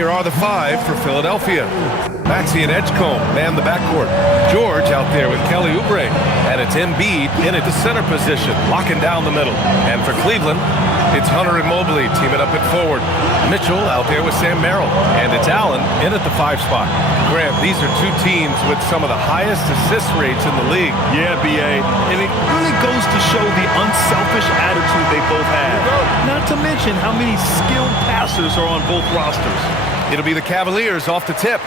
here are the five for Philadelphia. Maxey and Edgecombe man the backcourt. George out there with Kelly Oubre. And it's Embiid in at the center position, locking down the middle. And for Cleveland, it's Hunter and Mobley teaming up at forward. Mitchell out there with Sam Merrill. And it's Allen in at the 5 spot. Grant, these are two teams with some of the highest assist rates in the league. Yeah, B.A. And it really goes to show the unselfish attitude they both have. Not to mention how many skilled passers are on both rosters. It'll be the Cavaliers off the tip.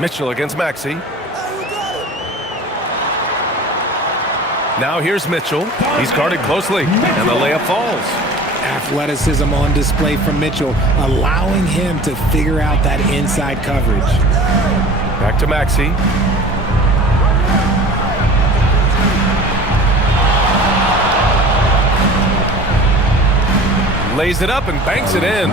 Mitchell against Maxey. Now here's Mitchell. He's guarded closely, and the layup falls. Athleticism on display from Mitchell, allowing him to figure out that inside coverage. Back to Maxey. Lays it up and banks it in.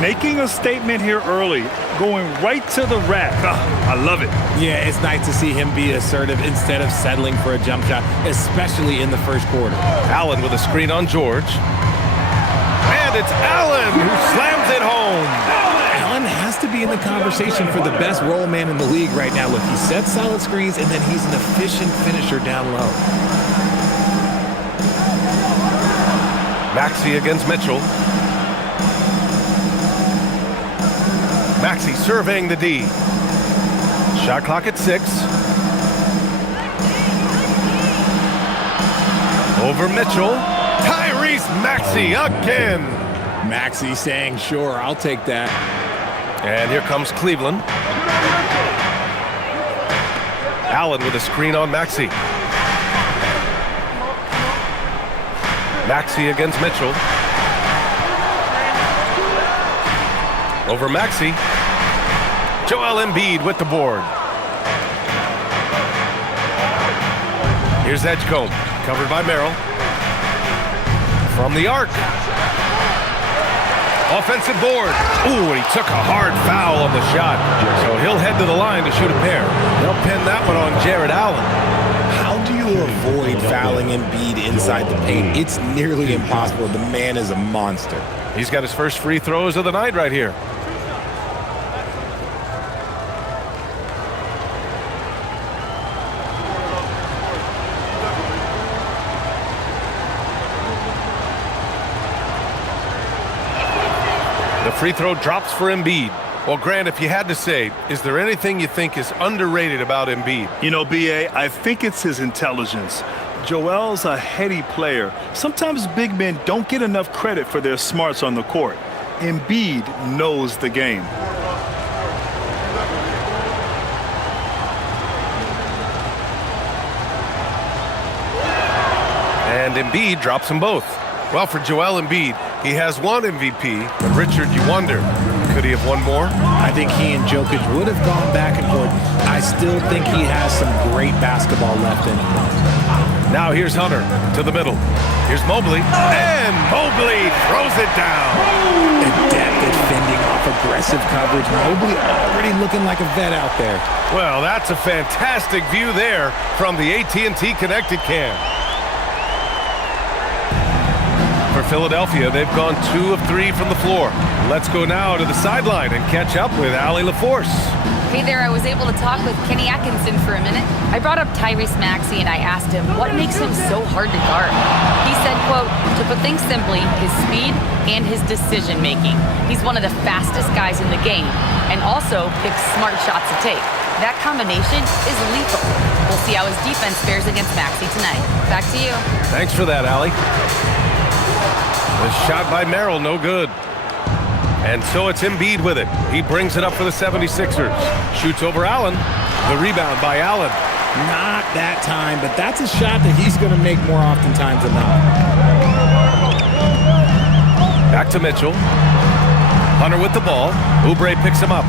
Making a statement here early, going right to the rack. I love it. Yeah, it's nice to see him be assertive instead of settling for a jump shot, especially in the first quarter. Allen with a screen on George. And it's Allen who slams it home. Allen has to be in the conversation for the best roll man in the league right now. Look, he sets solid screens, and then he's an efficient finisher down low. Maxey against Mitchell. Maxey surveying the D. Shot clock at 6. Over Mitchell. Tyrese Maxey again. Maxey saying, sure, I'll take that. And here comes Cleveland. Allen with a screen on Maxey. Maxey against Mitchell. Over Maxey. Joel Embiid with the board. Here's Edgecombe, covered by Merrill. From the arc. Offensive board. Ooh, and he took a hard foul on the shot. So he'll head to the line to shoot a pair. They'll pin that one on Jared Allen. How do you avoid fouling Embiid inside the paint? It's nearly impossible. The man is a monster. He's got his first free throws of the night right here. The free throw drops for Embiid. Well, Grant, if you had to say, is there anything you think is underrated about Embiid? You know, B.A., I think it's his intelligence. Joel's a heady player. Sometimes big men don't get enough credit for their smarts on the court. Embiid knows the game. And Embiid drops them both. Well, for Joel Embiid, he has one MVP, but Richard, you wonder, could he have won more? I think he and Jokic would have gone back and forth. I still think he has some great basketball left in him. Now here's Hunter to the middle. Here's Mobley, and Mobley throws it down. Adept at fending off aggressive coverage. Mobley already looking like a vet out there. Well, that's a fantastic view there from the AT&T Connected Cam. For Philadelphia, they've gone 2 of 3 from the floor. Let's go now to the sideline and catch up with Allie LaForce. Hey there, I was able to talk with Kenny Atkinson for a minute. I brought up Tyrese Maxey and I asked him what makes him so hard to guard. He said, quote, to put things simply, his speed and his decision making. He's one of the fastest guys in the game and also picks smart shots to take. That combination is lethal. We'll see how his defense fares against Maxey tonight. Back to you. Thanks for that, Allie. The shot by Merrill, no good. And so it's Embiid with it. He brings it up for the 76ers. Shoots over Allen. The rebound by Allen. Not that time, but that's a shot that he's going to make more oftentimes than not. Back to Mitchell. Hunter with the ball. Oubre picks him up.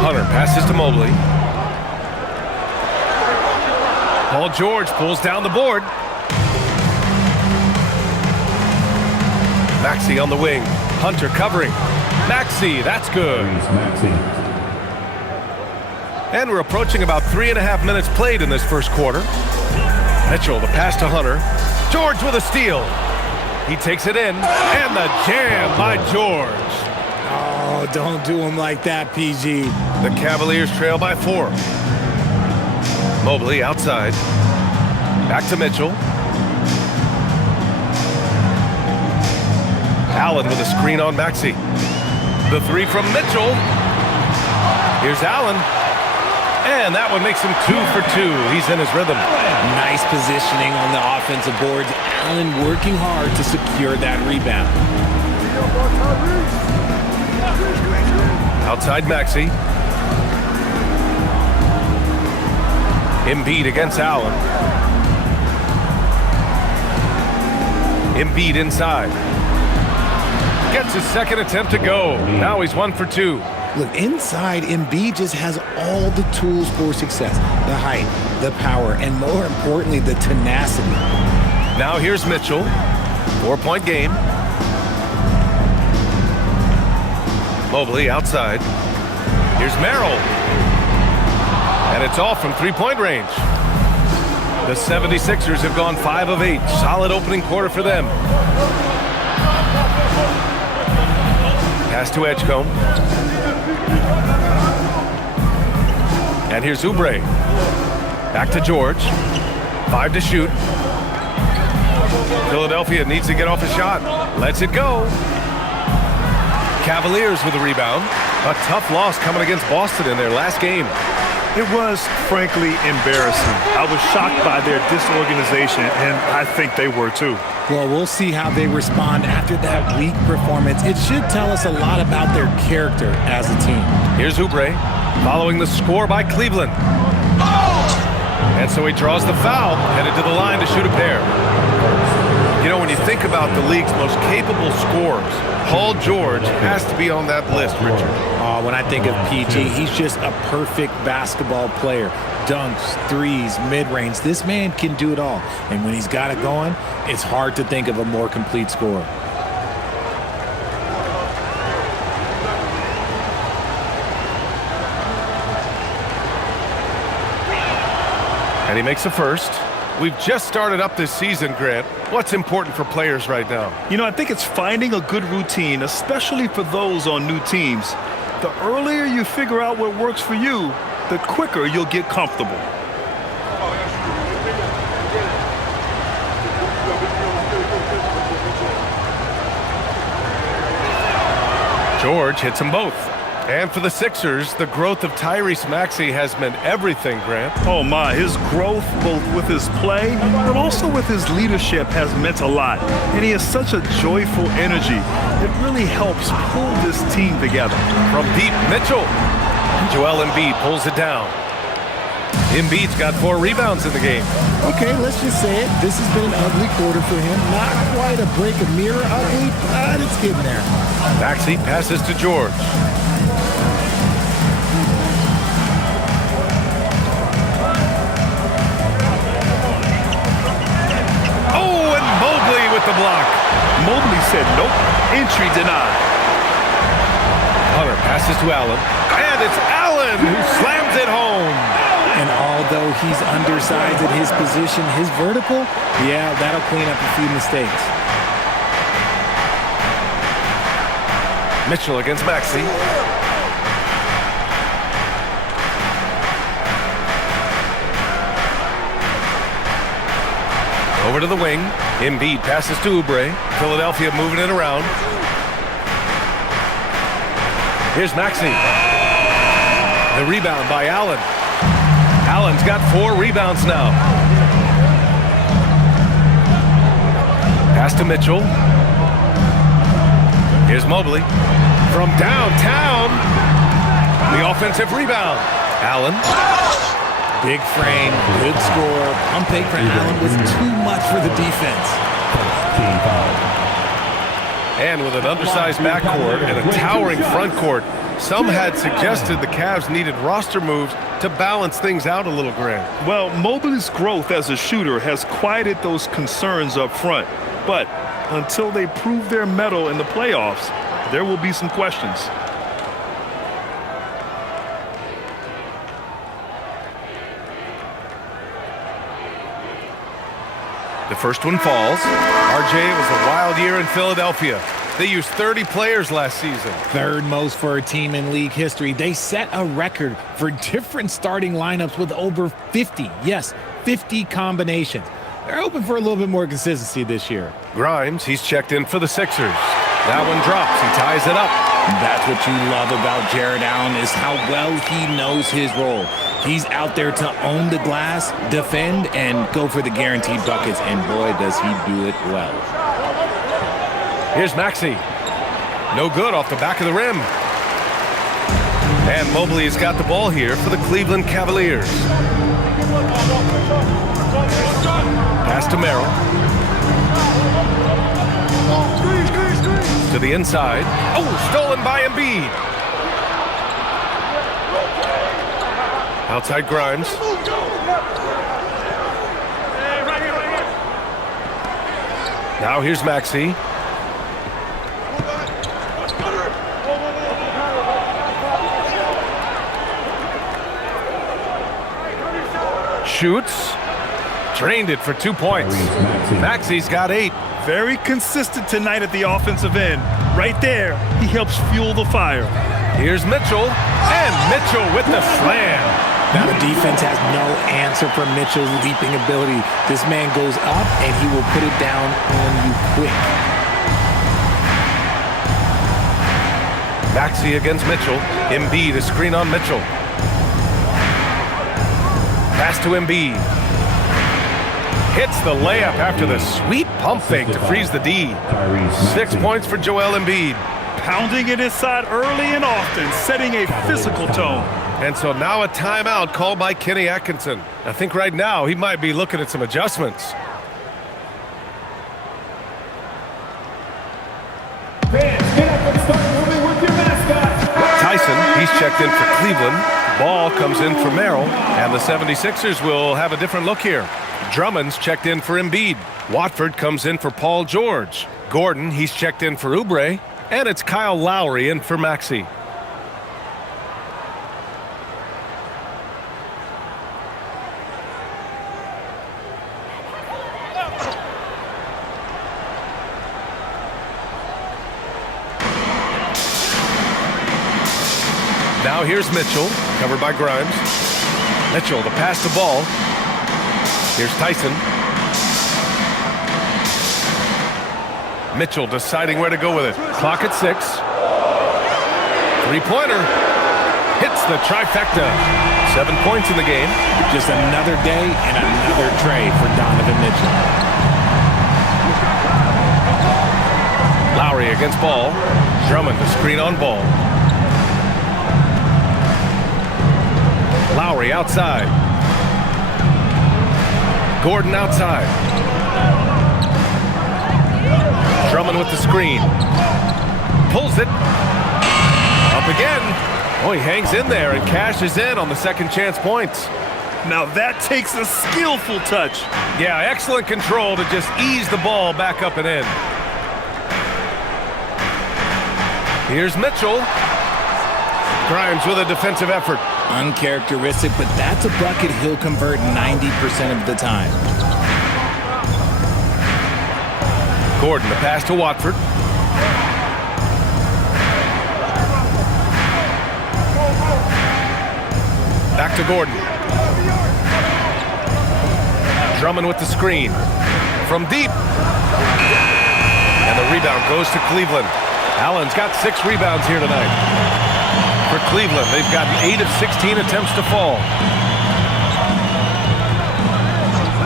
Hunter passes to Mobley. Paul George pulls down the board. Maxey on the wing. Hunter covering. Maxey, that's good. And we're approaching about 3.5 minutes played in this first quarter. Mitchell, the pass to Hunter. George with a steal. He takes it in, and the jam by George. Oh, don't do him like that, PG. The Cavaliers trail by 4. Mobley outside. Back to Mitchell. Allen with a screen on Maxey. The 3 from Mitchell. Here's Allen. And that one makes him 2 for 2. He's in his rhythm. Nice positioning on the offensive boards. Allen working hard to secure that rebound. Outside Maxey. Embiid against Allen. Embiid inside. Gets his second attempt to go. Now he's 1 for 2. Look, inside, Embiid just has all the tools for success. The height, the power, and more importantly, the tenacity. Now here's Mitchell. 4-point game. Mobley outside. Here's Merrill. And it's all from 3-point range. The 76ers have gone 5 of 8. Solid opening quarter for them. Pass to Edgecombe. And here's Oubre. Back to George. 5 to shoot. Philadelphia needs to get off a shot. Lets it go. Cavaliers with a rebound. A tough loss coming against Boston in their last game. It was, frankly, embarrassing. I was shocked by their disorganization, and I think they were too. Well, we'll see how they respond after that weak performance. It should tell us a lot about their character as a team. Here's Oubre, following the score by Cleveland. And so he draws the foul, headed to the line to shoot a pair. You know, when you think about the league's most capable scorers, Paul George has to be on that list, Richard. When I think of PG, he's just a perfect basketball player. Dunks, threes, mid-range. This man can do it all. And when he's got it going, it's hard to think of a more complete scorer. And he makes a first. We've just started up this season, Grant. What's important for players right now? You know, I think it's finding a good routine, especially for those on new teams. The earlier you figure out what works for you, the quicker you'll get comfortable. George hits them both. And for the Sixers, the growth of Tyrese Maxey has meant everything, Grant. Oh my, his growth both with his play but also with his leadership has meant a lot. And he has such a joyful energy. It really helps pull this team together. From deep, Mitchell. Joel Embiid pulls it down. Embiid's got 4 rebounds in the game. Okay, let's just say it. This has been an ugly quarter for him. Not quite a break a mirror ugly, but it's getting there. Maxey passes to George. With the block. Mobley said nope, entry denied. Hunter passes to Allen, and it's Allen who slams it home. And although he's undersized at his position, his vertical, yeah, that'll clean up a few mistakes. Mitchell against Maxey. Over to the wing. Embiid passes to Oubre. Philadelphia moving it around. Here's Maxey. The rebound by Allen. Allen's got 4 rebounds now. Pass to Mitchell. Here's Mobley. From downtown. The offensive rebound. Allen. Big frame, good score. Pump fake for Allen was too much for the defense. And with an undersized backcourt and a towering front court, some had suggested the Cavs needed roster moves to balance things out a little, Grant. Well, Mobley's growth as a shooter has quieted those concerns up front. But until they prove their mettle in the playoffs, there will be some questions. The first one falls. RJ, it was a wild year in Philadelphia. They used 30 players last season. Third most for a team in league history. They set a record for different starting lineups with over 50. Yes, 50 combinations. They're hoping for a little bit more consistency this year. Grimes, he's checked in for the Sixers. That one drops. He ties it up. That's what you love about Jared Allen is how well he knows his role. He's out there to own the glass, defend, and go for the guaranteed buckets, and boy, does he do it well. Here's Maxey. No good off the back of the rim. And Mobley has got the ball here for the Cleveland Cavaliers. Pass to Merrill. To the inside. Oh, stolen by Embiid. Outside Grimes. Now here's Maxey. Shoots. Drained it for 2 points. Maxey's got 8. Very consistent tonight at the offensive end. Right there, he helps fuel the fire. Here's Mitchell. And Mitchell with the slam. Now the defense has no answer for Mitchell's leaping ability. This man goes up and he will put it down on you quick. Maxey against Mitchell. Embiid, a screen on Mitchell. Pass to Embiid. Hits the layup after the sweet pump fake to freeze the D. 6 points for Joel Embiid. Pounding it inside early and often, setting a physical tone. And so now a timeout called by Kenny Atkinson. I think right now he might be looking at some adjustments. Tyson, he's checked in for Cleveland. Ball comes in for Merrill, and the 76ers will have a different look here. Drummond's checked in for Embiid. Watford comes in for Paul George. Gordon, he's checked in for Oubre. And it's Kyle Lowry in for Maxey. Now here's Mitchell, covered by Grimes. Mitchell, the pass to ball. Here's Tyson. Mitchell deciding where to go with it. Clock at 6. Three-pointer. Hits the trifecta. 7 points in the game. Just another day and another tray for Donovan Mitchell. Lowry against Ball. Drummond the screen on Ball. Lowry outside. Gordon outside. Drummond with the screen. Pulls it. Up again. Oh, he hangs in there and cashes in on the second chance points. Now that takes a skillful touch. Yeah, excellent control to just ease the ball back up and in. Here's Mitchell. Grimes with a defensive effort. Uncharacteristic, but that's a bucket he'll convert 90% of the time. Gordon, the pass to Watford. Back to Gordon. Drummond with the screen. From deep. And the rebound goes to Cleveland. Allen's got 6 rebounds here tonight. For Cleveland, they've gotten 8 of 16 attempts to fall.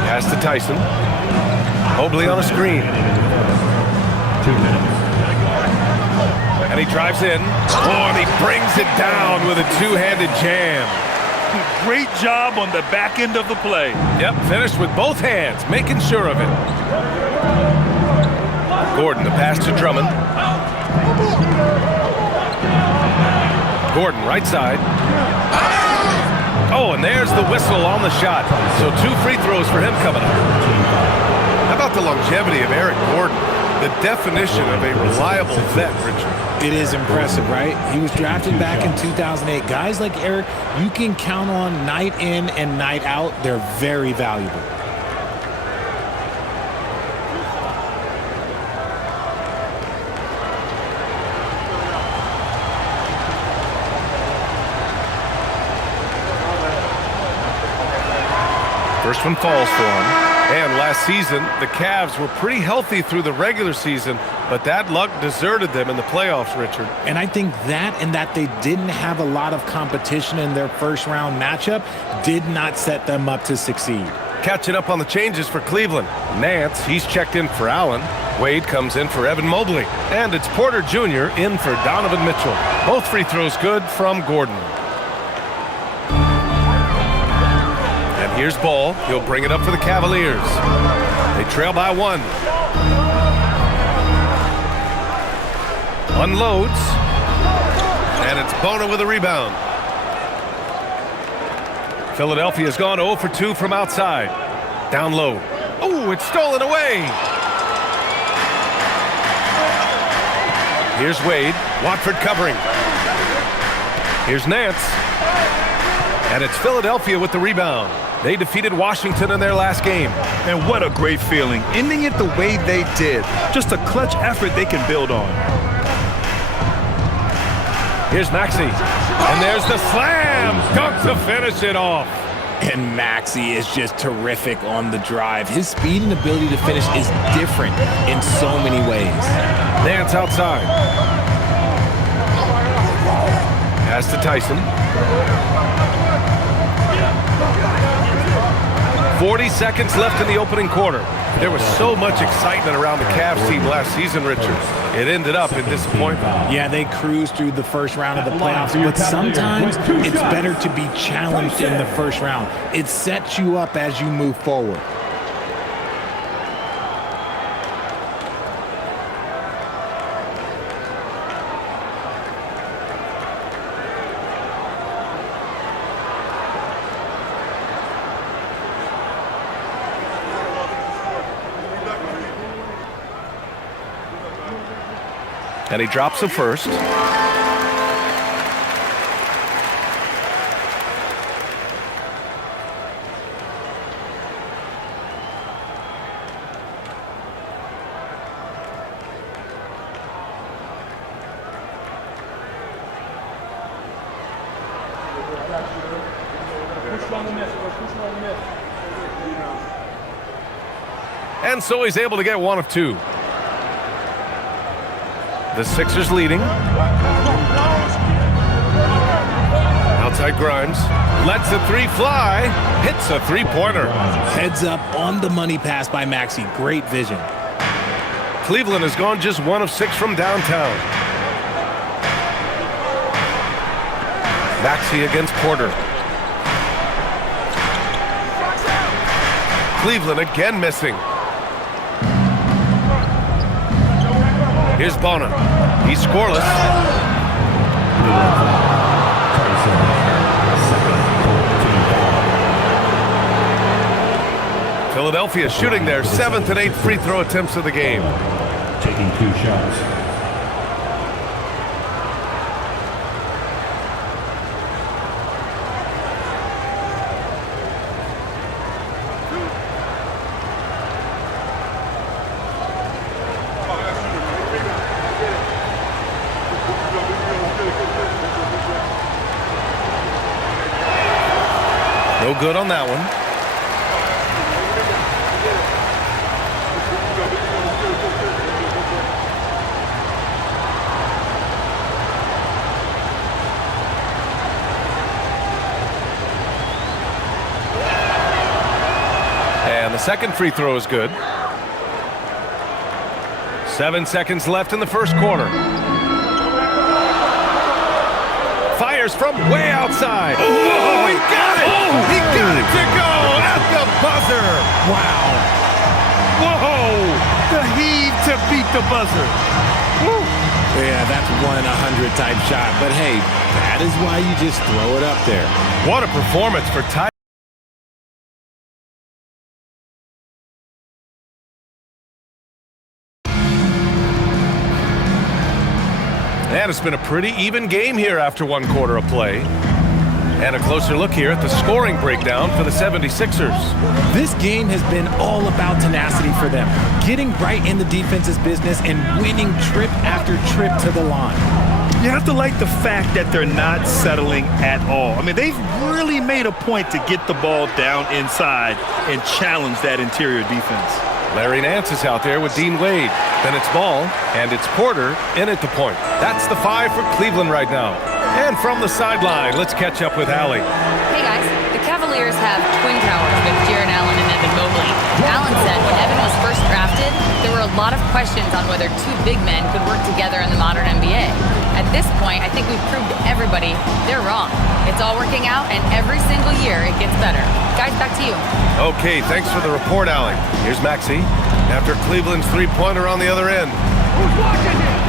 Pass to Tyson. Mobley on a screen. 2 minutes. And he drives in. Oh, and he brings it down with a two-handed jam. Great job on the back end of the play. Yep, finished with both hands, making sure of it. Gordon, the pass to Drummond. Gordon, right side. Oh, and there's the whistle on the shot. So 2 free throws for him coming up. How about the longevity of Eric Gordon? The definition of a reliable vet, Richard. It is impressive, right? He was drafted back in 2008. Guys like Eric, you can count on night in and night out. They're very valuable. First one falls for him. And last season, the Cavs were pretty healthy through the regular season, but that luck deserted them in the playoffs, Richard. And I think that and that they didn't have a lot of competition in their first-round matchup did not set them up to succeed. Catching up on the changes for Cleveland. Nance, he's checked in for Allen. Wade comes in for Evan Mobley. And it's Porter Jr. in for Donovan Mitchell. Both free throws good from Gordon. And here's Ball. He'll bring it up for the Cavaliers. They trail by 1. Unloads. And it's Bona with a rebound. Philadelphia's gone 0 for 2 from outside. Down low. Oh, it's stolen away. Here's Wade. Watford covering. Here's Nance. And it's Philadelphia with the rebound. They defeated Washington in their last game. And what a great feeling, ending it the way they did. Just a clutch effort they can build on. Here's Maxey. And there's the slam. Dunk to finish it off. And Maxey is just terrific on the drive. His speed and ability to finish is different in so many ways. Nance outside. Pass to Tyson. 40 seconds left in the opening quarter. There was so much excitement around the Cavs team last season, Richard. It ended up in disappointment. Yeah, they cruised through the first round of the playoffs, but sometimes it's better to be challenged in the first round. It sets you up as you move forward. And he drops the first. And so he's able to get 1 of 2. The Sixers leading. Outside Grimes. Lets the 3 fly. Hits a 3-pointer. Heads up on the money pass by Maxey. Great vision. Cleveland has gone just 1 of 6 from downtown. Maxey against Porter. Cleveland again missing. Here's Bona. He's scoreless. Philadelphia shooting their 7th and 8th free throw attempts of the game. Taking 2 shots. No good on that one. And the second free throw is good. 7 seconds left in the first quarter. Fires from way outside. Oh, he got it! He got it to go at the buzzer! Wow. Whoa! The heave to beat the buzzer. Woo. Yeah, that's 1 in 100 type shot. But hey, that is why you just throw it up there. What a performance for Ty. And it's been a pretty even game here after 1 quarter of play. And a closer look here at the scoring breakdown for the 76ers. This game has been all about tenacity for them, getting right in the defense's business and winning trip after trip to the line. You have to like the fact that they're not settling at all. I mean, they've really made a point to get the ball down inside and challenge that interior defense. Larry Nance is out there with Dean Wade. Then it's Ball, and it's Porter in at the point. That's the 5 for Cleveland right now. And from the sideline, let's catch up with Allie. Hey guys, the Cavaliers have twin towers with Jarrett Allen and Evan Mobley. Allen said when Evan was first drafted, there were a lot of questions on whether two big men could work together in the modern NBA. At this point, I think we've proved to everybody they're wrong. It's all working out, and every single year it gets better. Guys, back to you. Okay, thanks for the report, Allie. Here's Maxey after Cleveland's three-pointer on the other end. Who's watching it?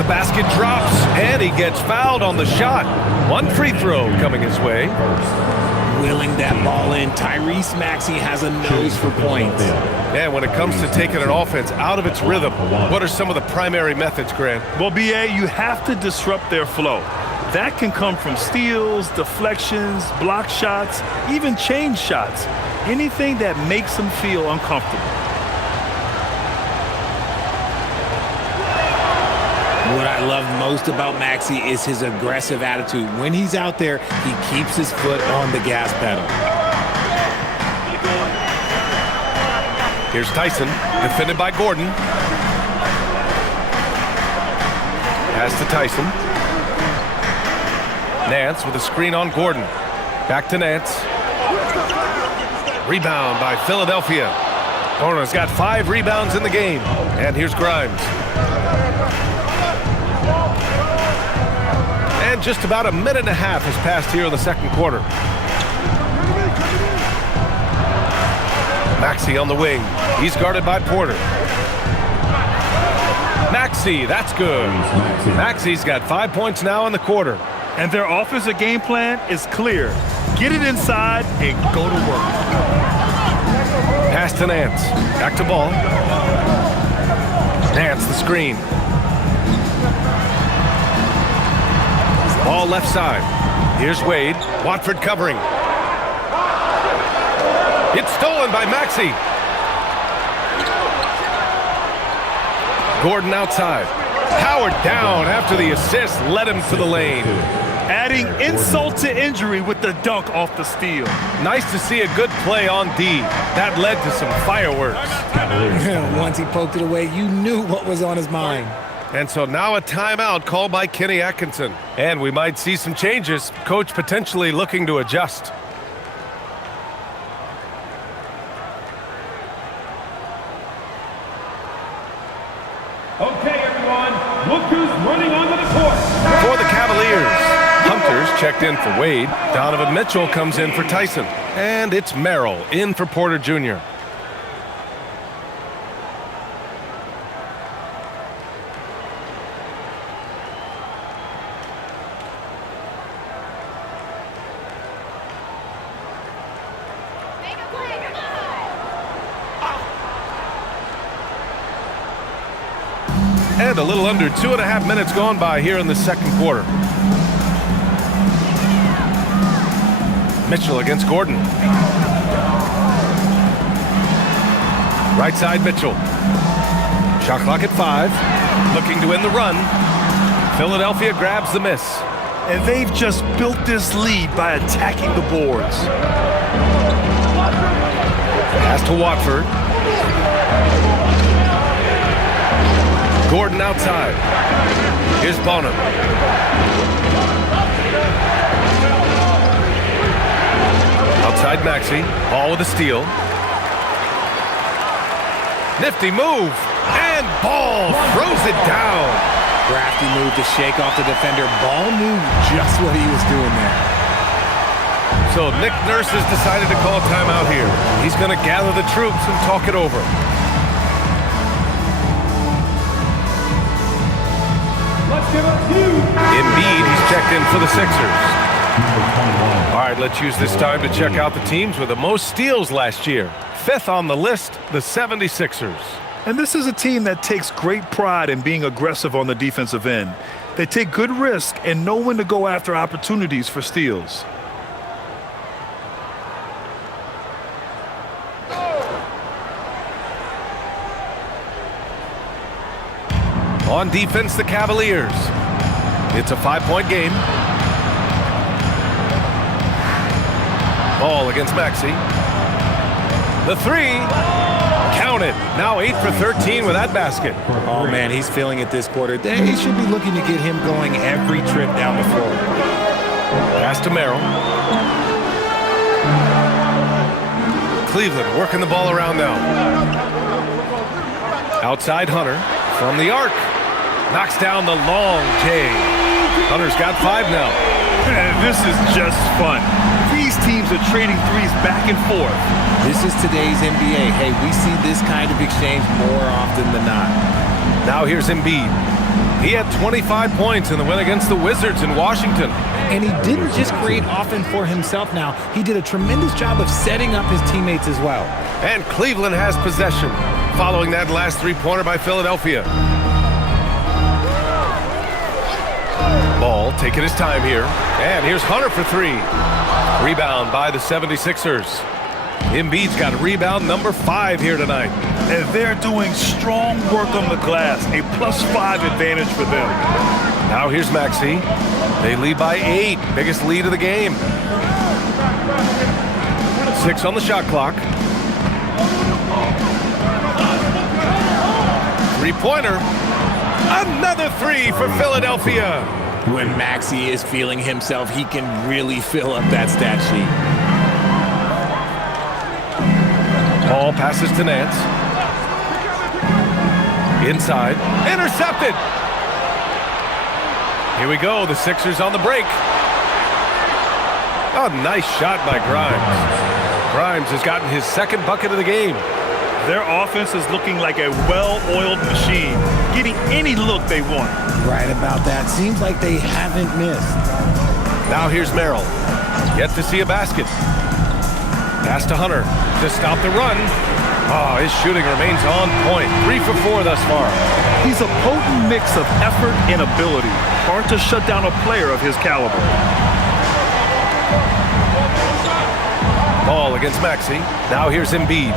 The basket drops, and he gets fouled on the shot. One free throw coming his way. Willing that ball in. Tyrese Maxey has a nose for points. And when it comes to taking an offense out of its rhythm, what are some of the primary methods, Grant? Well, BA, you have to disrupt their flow. That can come from steals, deflections, block shots, even change shots. Anything that makes them feel uncomfortable. What I love most about Maxey is his aggressive attitude. When he's out there, he keeps his foot on the gas pedal. Here's Tyson, defended by Gordon. Pass to Tyson. Nance with a screen on Gordon. Back to Nance. Rebound by Philadelphia. Gordon's got 5 rebounds in the game. And here's Grimes. And just about a minute and a half has passed here in the second quarter. Maxey on the wing. He's guarded by Porter. Maxey, that's good. Maxey's got 5 points now in the quarter. And their offensive game plan is clear. Get it inside and go to work. Pass to Nance. Back to Ball. Nance, the screen. Ball left side. Here's Wade. Watford covering. It's stolen by Maxey. Gordon outside. Howard down after the assist led him to the lane. Adding insult to injury with the dunk off the steal. Nice to see a good play on D. That led to some fireworks. Once he poked it away, you knew what was on his mind. And so now a timeout called by Kenny Atkinson. And we might see some changes. Coach potentially looking to adjust. Okay, everyone, look who's running onto the court. For the Cavaliers, Hunter's checked in for Wade. Donovan Mitchell comes in for Tyson. And it's Merrill in for Porter Jr. And a little under 2.5 minutes gone by here in the second quarter. Mitchell against Gordon. Right side Mitchell. Shot clock at 5. Looking to end the run. Philadelphia grabs the miss. And they've just built this lead by attacking the boards. Pass to Watford. Gordon outside. Here's Bonham. Outside Maxey. Ball with a steal. Nifty move. And Ball throws it down. Crafty move to shake off the defender. Ball knew just what he was doing there. So Nick Nurse has decided to call timeout here. He's going to gather the troops and talk it over. Embiid, he's checked in for the Sixers. All right, let's use this time to check out the teams with the most steals last year. 5th on the list, the 76ers. And this is a team that takes great pride in being aggressive on the defensive end. They take good risk and know when to go after opportunities for steals. On defense, the Cavaliers. It's a 5-point game. Ball against Maxey. The three. Counted. Now 8 for 13 with that basket. Oh, man, he's feeling it this quarter. They should be looking to get him going every trip down the floor. Pass to Merrill. Cleveland working the ball around now. Outside Hunter from the arc. Knocks down the long J. Hunter's got 5 now. This is just fun. These teams are trading threes back and forth. This is today's NBA. Hey, we see this kind of exchange more often than not. Now here's Embiid. He had 25 points in the win against the Wizards in Washington. And he didn't just create offense for himself now. He did a tremendous job of setting up his teammates as well. And Cleveland has possession following that last three-pointer by Philadelphia. Ball taking his time here. And here's Hunter for 3. Rebound by the 76ers. Embiid's got rebound number 5 here tonight. And they're doing strong work on the glass. A +5 advantage for them. Now here's Maxey. They lead by 8. Biggest lead of the game. 6 on the shot clock. Three-pointer. Another 3 for Philadelphia. When Maxey is feeling himself, he can really fill up that stat sheet. Ball passes to Nance. Inside. Intercepted. Here we go. The Sixers on the break. Oh, nice shot by Grimes. Grimes has gotten his second bucket of the game. Their offense is looking like a well-oiled machine, getting any look they want. Right about that. Seems like they haven't missed. Now here's Merrill. Yet to see a basket. Pass to Hunter to stop the run. Oh, his shooting remains on point. 3 for 4 thus far. He's a potent mix of effort and ability. Hard to shut down a player of his caliber. Ball against Maxey. Now here's Embiid.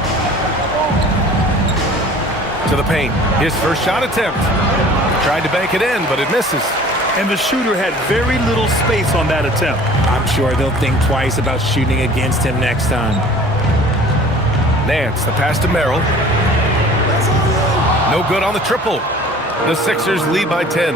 To the paint. His first shot attempt. Tried to bank it in, but it misses. And the shooter had very little space on that attempt. I'm sure they'll think twice about shooting against him next time. Nance, the pass to Merrill. No good on the triple. The Sixers lead by 10.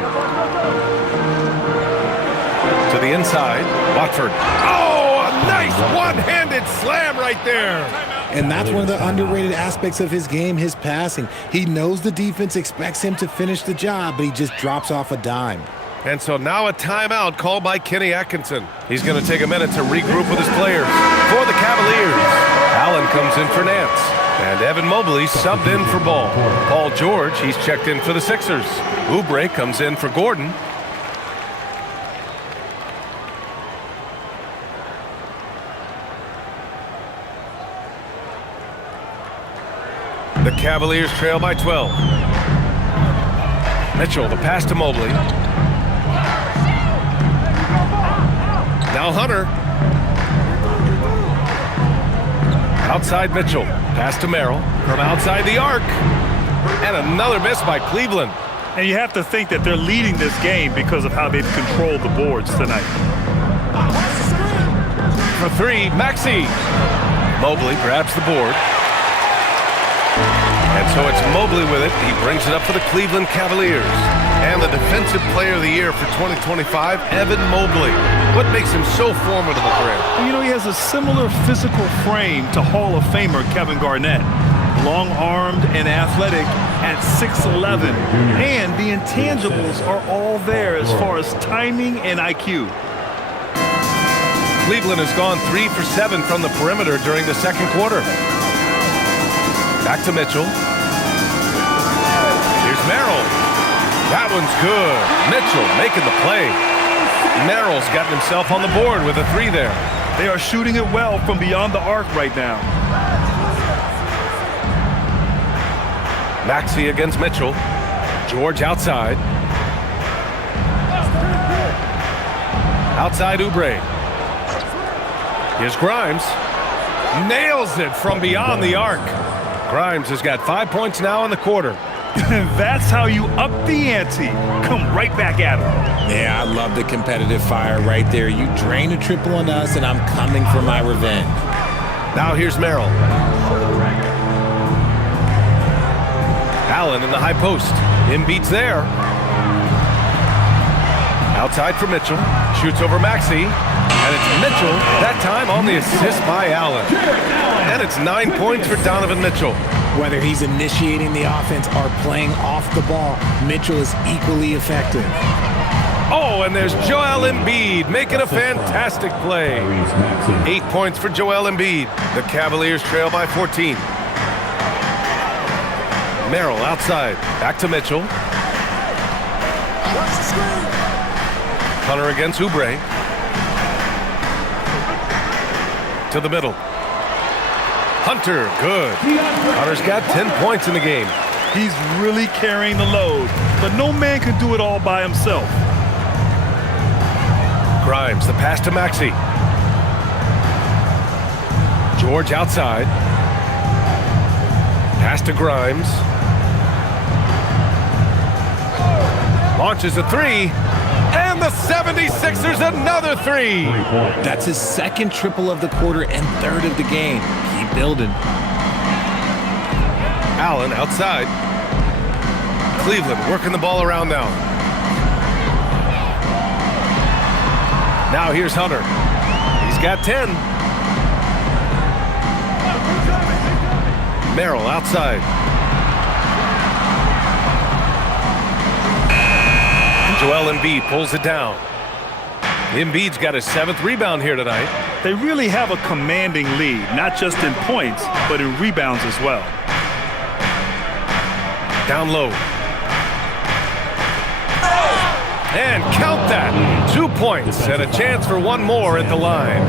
To the inside, Watford. Oh, a nice one-handed slam right there. And that's one of the underrated aspects of his game, his passing. He knows the defense expects him to finish the job, but he just drops off a dime. And so now a timeout called by Kenny Atkinson. He's going to take a minute to regroup with his players. For the Cavaliers, Allen comes in for Nance. And Evan Mobley subbed in for Ball. Paul George, he's checked in for the Sixers. Oubre comes in for Gordon. The Cavaliers trail by 12. Mitchell, the pass to Mobley. Now Hunter. Outside Mitchell. Pass to Merrill. From outside the arc. And another miss by Cleveland. And you have to think that they're leading this game because of how they've controlled the boards tonight. For 3, Maxey. Mobley grabs the board. And so it's Mobley with it. He brings it up for the Cleveland Cavaliers. And the Defensive Player of the Year for 2025, Evan Mobley. What makes him so formidable for him? You know, he has a similar physical frame to Hall of Famer Kevin Garnett. Long-armed and athletic at 6'11". And the intangibles are all there as far as timing and IQ. Cleveland has gone 3 for 7 from the perimeter during the second quarter. Back to Mitchell. Here's Merrill. That one's good. Mitchell making the play. Merrill's gotten himself on the board with a 3 there. They are shooting it well from beyond the arc right now. Maxey against Mitchell. George outside. Outside Oubre. Here's Grimes. Nails it from beyond the arc. Grimes has got 5 points now in the quarter. That's how you up the ante. Come right back at him. Yeah, I love the competitive fire right there. You drain a triple on us, and I'm coming for my revenge. Now here's Merrill. Allen in the high post. Embiid's there. Outside for Mitchell. Shoots over Maxey. And it's Mitchell, that time on the assist by Allen. And it's 9 points for Donovan Mitchell. Whether he's initiating the offense or playing off the ball, Mitchell is equally effective. Oh, and there's Joel Embiid making a fantastic play. 8 points for Joel Embiid. The Cavaliers trail by 14. Merrill outside. Back to Mitchell. Hunter against Oubre. To the middle. Hunter, good. Hunter's got 10 points in the game. He's really carrying the load, but no man can do it all by himself. Grimes, the pass to Maxey. George outside. Pass to Grimes. Launches a three. And the 76ers another three. That's his second triple of the quarter and third of the game. Keep building. Allen outside. Cleveland working the ball around now. Now here's Hunter. He's got 10. Merrill outside. Joel Embiid pulls it down. Embiid's got his 7th rebound here tonight. They really have a commanding lead, not just in points, but in rebounds as well. Down low. And count that. 2 points and a chance for one more at the line.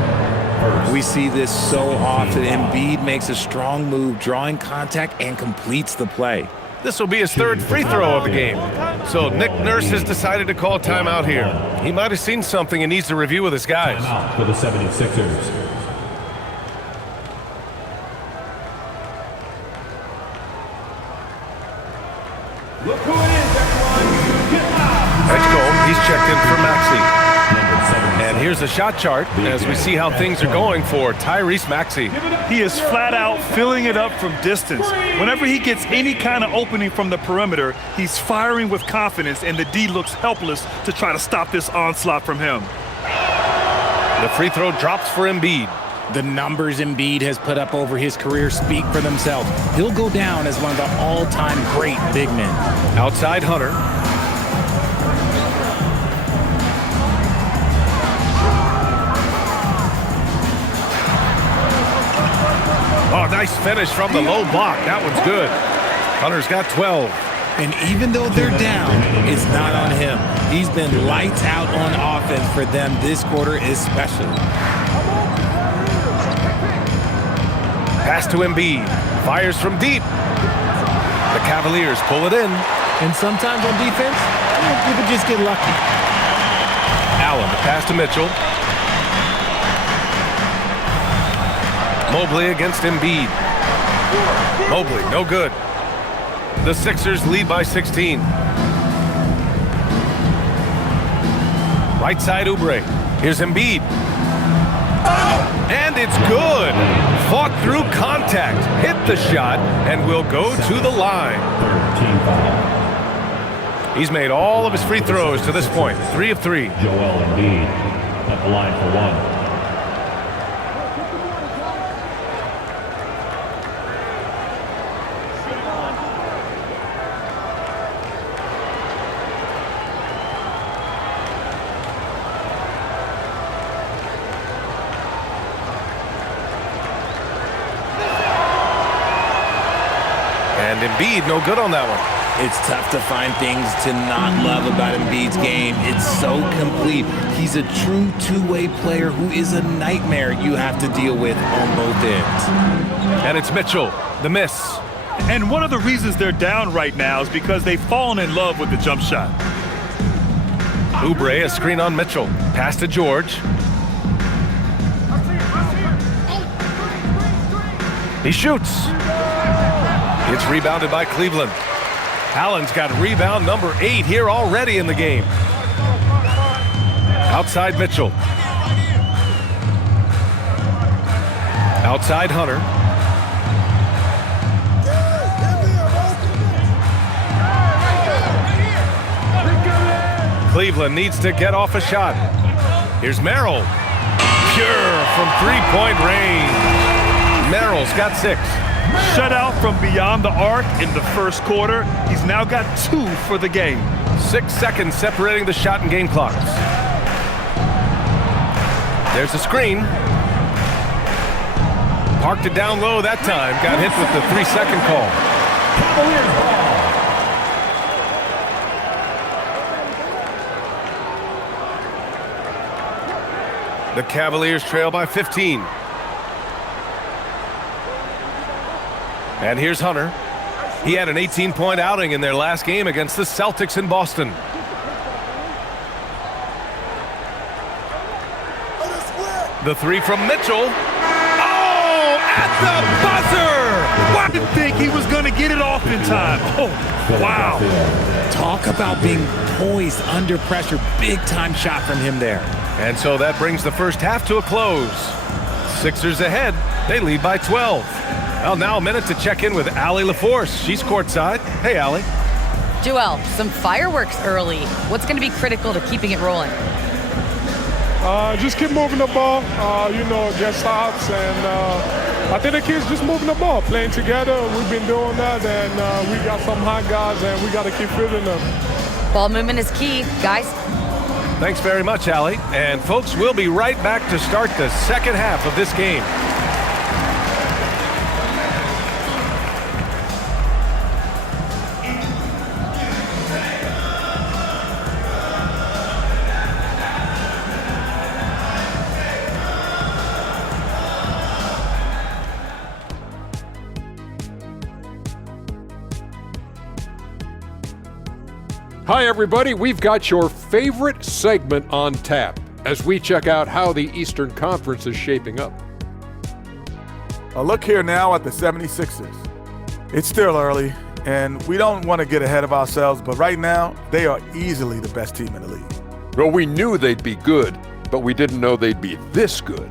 We see this so often. Embiid makes a strong move, drawing contact, and completes the play. This will be his 3rd free throw of the game. So Nick Nurse has decided to call timeout here. He might have seen something and needs to review with his guys. Timeout for the 76ers. Look who it is, everyone. Get loud. Edgecombe, he's checked in for Maxey. And here's the shot chart as we see how things are going for Tyrese Maxey. He is flat out filling it up from distance. Whenever he gets any kind of opening from the perimeter, he's firing with confidence, and the D looks helpless to try to stop this onslaught from him. The free throw drops for Embiid. The numbers Embiid has put up over his career speak for themselves. He'll go down as one of the all-time great big men. Outside Hunter. Oh, nice finish from the low block. That one's good. Hunter's got 12. And even though they're down, it's not on him. He's been lights out on offense for them this quarter especially. Pass to Embiid. Fires from deep. The Cavaliers pull it in. And sometimes on defense, you could just get lucky. Allen, the pass to Mitchell. Mobley against Embiid. Mobley, no good. The Sixers lead by 16. Right side Oubre. Here's Embiid. And it's good. Fought through contact. Hit the shot and will go to the line. He's made all of his free throws to this point. 3 of 3. Joel Embiid at the line for one. And Embiid, no good on that one. It's tough to find things to not love about Embiid's game. It's so complete. He's a true two-way player who is a nightmare you have to deal with on both ends. And it's Mitchell, the miss. And one of the reasons they're down right now is because they've fallen in love with the jump shot. Oubre, a screen on Mitchell. Pass to George. He shoots. It's rebounded by Cleveland. Allen's got rebound number 8 here already in the game. Outside Mitchell. Outside Hunter. Cleveland needs to get off a shot. Here's Merrill. Pure from three-point range. Merrill's got 6. Shut out from beyond the arc in the first quarter. He's now got 2 for the game. 6 seconds separating the shot and game clocks. There's a screen. Parked it down low that time. Got hit with the 3-second call. Cavaliers ball. The Cavaliers trail by 15. And here's Hunter. He had an 18-point outing in their last game against the Celtics in Boston. The 3 from Mitchell. Oh, at the buzzer! I didn't think he was going to get it off in time. Oh, wow. Talk about being poised under pressure. Big time shot from him there. And so that brings the first half to a close. Sixers ahead. They lead by 12. Well, now a minute to check in with Allie LaForce. She's courtside. Hey, Allie. Joel, some fireworks early. What's going to be critical to keeping it rolling? Just keep moving the ball, get stops, and I think the kids just moving the ball, playing together. We've been doing that, and we got some hot guys, and we got to keep fielding them. Ball movement is key, guys. Thanks very much, Allie. And folks, we'll be right back to start the second half of this game. Hi, everybody. We've got your favorite segment on tap as we check out how the Eastern Conference is shaping up. A look here now at the 76ers. It's still early, and we don't want to get ahead of ourselves, but right now, they are easily the best team in the league. Well, we knew they'd be good, but we didn't know they'd be this good.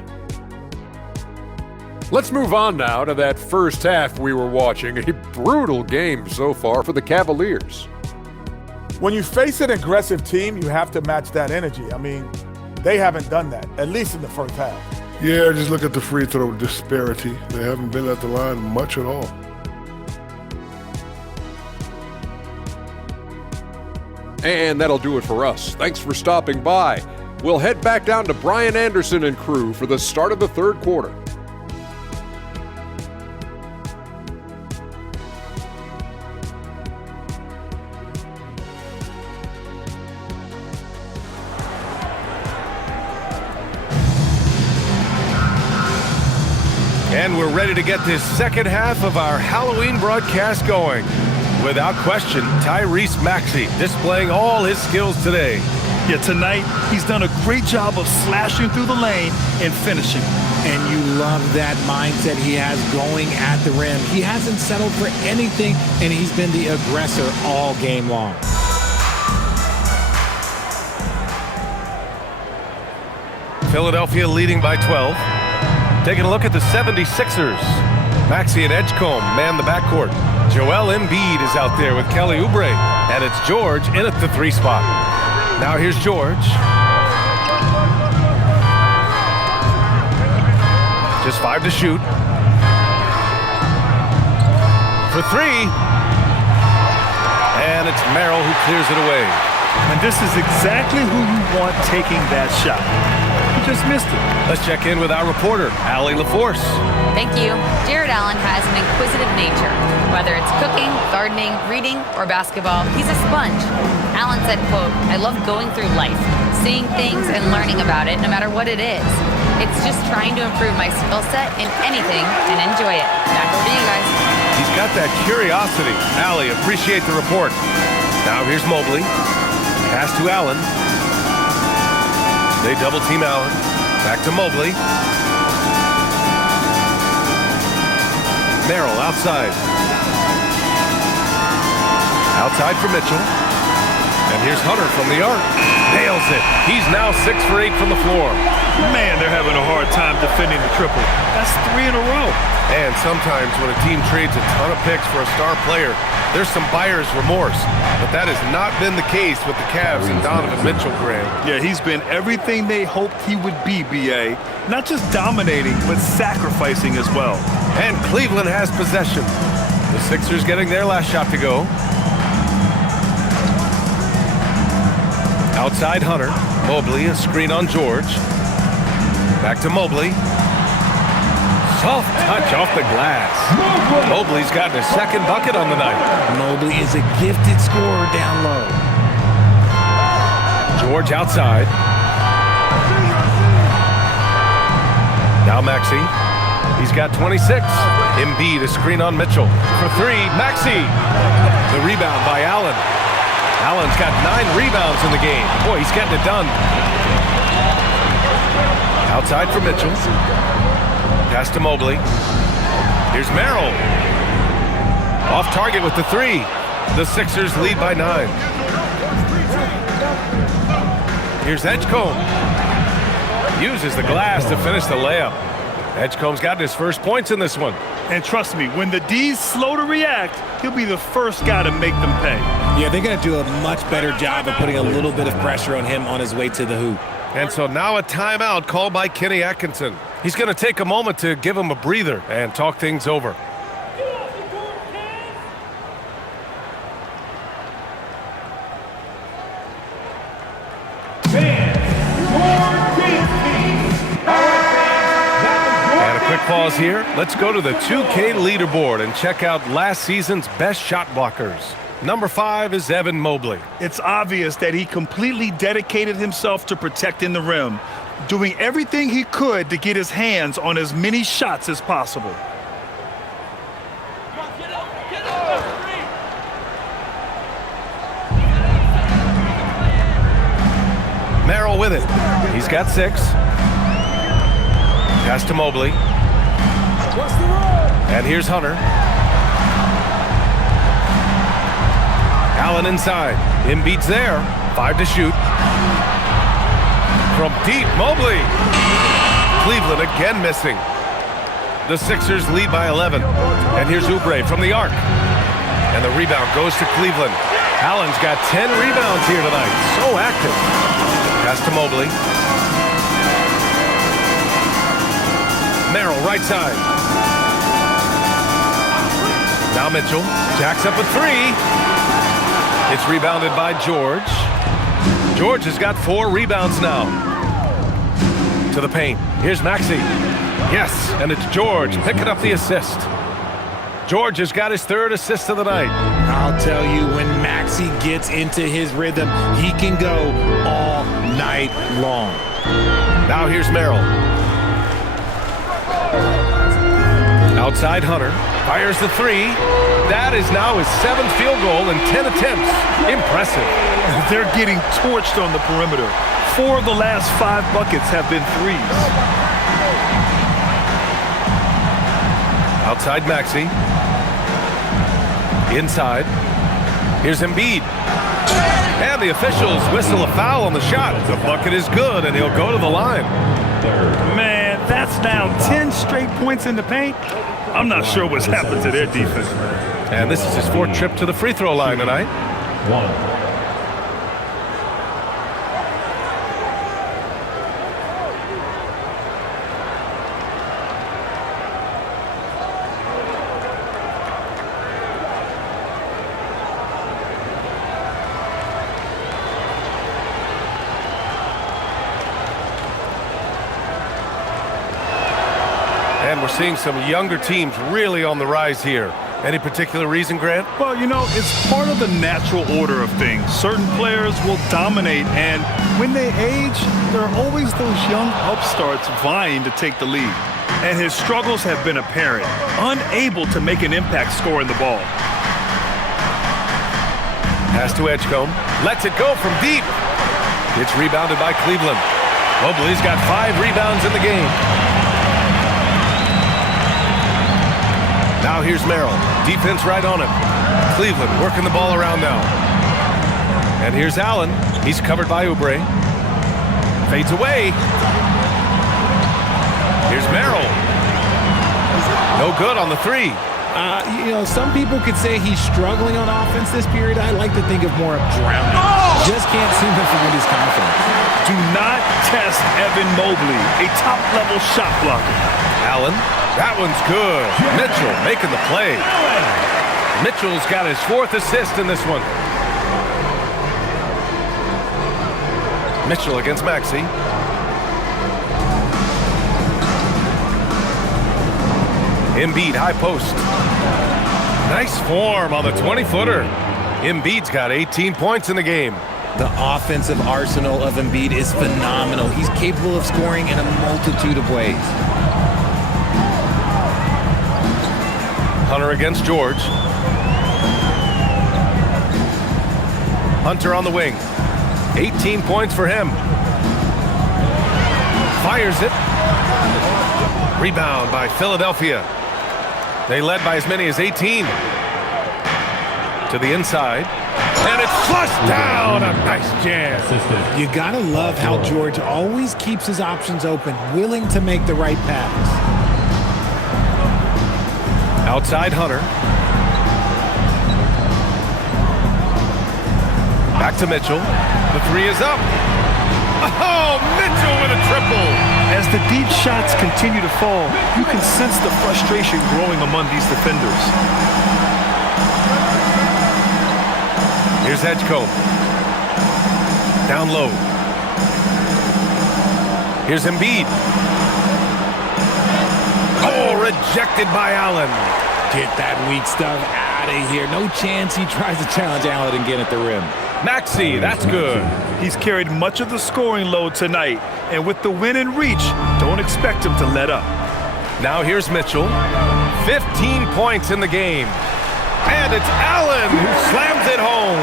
Let's move on now to that first half we were watching. A brutal game so far for the Cavaliers. When you face an aggressive team, you have to match that energy. I mean, they haven't done that, at least in the first half. Yeah, just look at the free throw disparity. They haven't been at the line much at all. And that'll do it for us. Thanks for stopping by. We'll head back down to Brian Anderson and crew for the start of the third quarter. And we're ready to get this second half of our Halloween broadcast going. Without question, Tyrese Maxey displaying all his skills today. Yeah, tonight he's done a great job of slashing through the lane and finishing. And you love that mindset he has going at the rim. He hasn't settled for anything, and he's been the aggressor all game long. Philadelphia leading by 12. Taking a look at the 76ers. Maxey and Edgecombe man the backcourt. Joel Embiid is out there with Kelly Oubre. And it's George in at the 3 spot. Now here's George. Just 5 to shoot. For 3. And it's Merrill who clears it away. And this is exactly who you want taking that shot. He just missed it. Let's check in with our reporter, Allie LaForce. Thank you. Jared Allen has an inquisitive nature. Whether it's cooking, gardening, reading, or basketball, he's a sponge. Allen said, quote, "I love going through life, seeing things and learning about it no matter what it is. It's just trying to improve my skill set in anything and enjoy it." Back over to you guys. He's got that curiosity. Allie, appreciate the report. Now here's Mobley. Pass to Allen. They double team Allen. Back to Mobley. Merrill outside. Outside for Mitchell. And here's Hunter from the arc. Nails it. He's now 6 for 8 from the floor. Man, they're having a hard time defending the triple. That's 3 in a row. And sometimes when a team trades a ton of picks for a star player, there's some buyer's remorse. But that has not been the case with the Cavs and Donovan Mitchell, Graham. Yeah, he's been everything they hoped he would be, B.A. Not just dominating, but sacrificing as well. And Cleveland has possession. The Sixers getting their last shot to go. Outside Hunter. Mobley, a screen on George. Back to Mobley. Soft touch off the glass. Mobley's gotten his second bucket on the night. Mobley is a gifted scorer down low. George outside. Now Maxey. He's got 26. Embiid, a screen on Mitchell. For 3, Maxey. The rebound by Allen. Allen's got 9 rebounds in the game. Boy, he's getting it done. Outside for Mitchell. Pass to Mobley. Here's Merrill. Off target with the 3. The Sixers lead by 9. Here's Edgecombe. Uses the glass to finish the layup. Edgecombe's gotten his first points in this one. And trust me, when the D's slow to react, he'll be the first guy to make them pay. Yeah, they're going to do a much better job of putting a little bit of pressure on him on his way to the hoop. And so now a timeout called by Kenny Atkinson. He's going to take a moment to give him a breather and talk things over. And a quick pause here. Let's go to the 2K leaderboard and check out last season's best shot blockers. Number 5 is Evan Mobley. It's obvious that he completely dedicated himself to protecting the rim, doing everything he could to get his hands on as many shots as possible. Merrill with it. He's got 6. Pass to Mobley. And here's Hunter. Allen inside. Embiid's there. 5 to shoot. From deep, Mobley. Cleveland again missing. The Sixers lead by 11. And here's Oubre from the arc. And the rebound goes to Cleveland. Allen's got 10 rebounds here tonight. So active. Pass to Mobley. Merrill, right side. Now Mitchell. Jacks up a 3. It's rebounded by George. George has got 4 rebounds now. To the paint. Here's Maxey. Yes, and it's George picking up the assist. George has got his 3rd assist of the night. I'll tell you, when Maxey gets into his rhythm, he can go all night long. Now here's Merrill. Outside Hunter. Fires the 3. That is now his 7th field goal in 10 attempts. Impressive. They're getting torched on the perimeter. 4 of the last 5 buckets have been 3s. Outside Maxey. Inside. Here's Embiid. And the officials whistle a foul on the shot. The bucket is good, and he'll go to the line. Man, that's now 10 straight points in the paint. I'm not sure what's happened to their defense. And this is his 4th trip to the free throw line tonight. 1. And we're seeing some younger teams really on the rise here. Any particular reason, Grant? Well, you know, it's part of the natural order of things. Certain players will dominate, and when they age, there are always those young upstarts vying to take the lead. And his struggles have been apparent, unable to make an impact scoring the ball. Pass to Edgecombe. Lets it go from deep. It's rebounded by Cleveland. Mobley's got 5 rebounds in the game. Now here's Merrill. Defense right on him. Cleveland working the ball around now. And here's Allen. He's covered by Oubre. Fades away. Here's Merrill. No good on the three. Some people could say he's struggling on offense this period. I like to think of more of drowning. Just can't seem to find his confidence. Do not test Evan Mobley, a top-level shot blocker. Allen. That one's good. Mitchell making the play. Mitchell's got his 4th assist in this one. Mitchell against Maxey. Embiid, high post. Nice form on the 20-footer. Embiid's got 18 points in the game. The offensive arsenal of Embiid is phenomenal. He's capable of scoring in a multitude of ways. Hunter against George. Hunter on the wing. 18 points for him. Fires it. Rebound by Philadelphia. They led by as many as 18. To the inside. And it's flushed down. A nice jam. You gotta love how George always keeps his options open, willing to make the right pass. Outside Hunter. Back to Mitchell. The three is up. Oh, Mitchell with a triple. As the deep shots continue to fall, you can sense the frustration growing among these defenders. Here's Edgecombe. Down low. Here's Embiid. Oh, rejected by Allen. Get that weak stuff out of here. No chance he tries to challenge Allen and get at the rim. Maxey, that's good. He's carried much of the scoring load tonight, and with the win in reach, don't expect him to let up. Now here's Mitchell. 15 points in the game. And it's Allen who slams it home.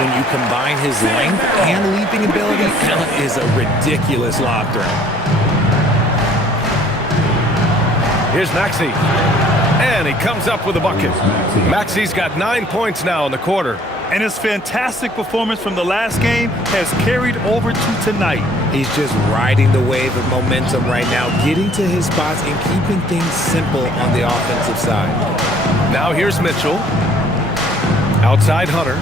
When you combine his length and leaping ability, Allen is a ridiculous lob threat. Here's Maxey. And he comes up with a bucket. Maxey's got 9 points now in the quarter. And his fantastic performance from the last game has carried over to tonight. He's just riding the wave of momentum right now, getting to his spots and keeping things simple on the offensive side. Now here's Mitchell. Outside Hunter.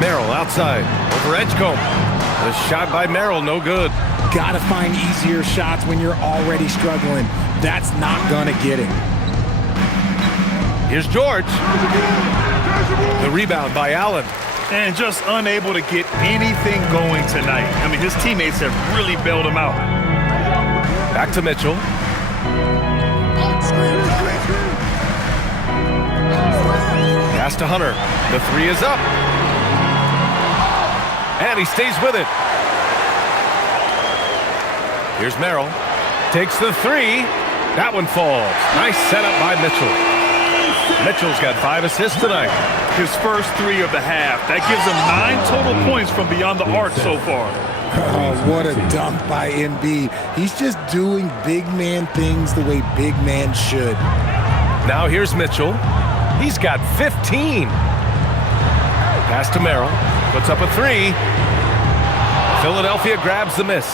Merrill outside. Over Edgecombe. The shot by Merrill, no good. Gotta find easier shots when you're already struggling. That's not gonna get him. Here's George. The rebound by Allen. And just unable to get anything going tonight. I mean, his teammates have really bailed him out. Back to Mitchell. Pass to Hunter. The three is up. And he stays with it. Here's Merrill. Takes the three. That one falls. Nice setup by Mitchell. Mitchell's got 5 assists tonight. His first 3 of the half. That gives him 9 total points from beyond the arc so far. Oh, what a dunk by Embiid. He's just doing big man things the way big man should. Now here's Mitchell. He's got 15. Pass to Merrill. Puts up a 3. Philadelphia grabs the miss.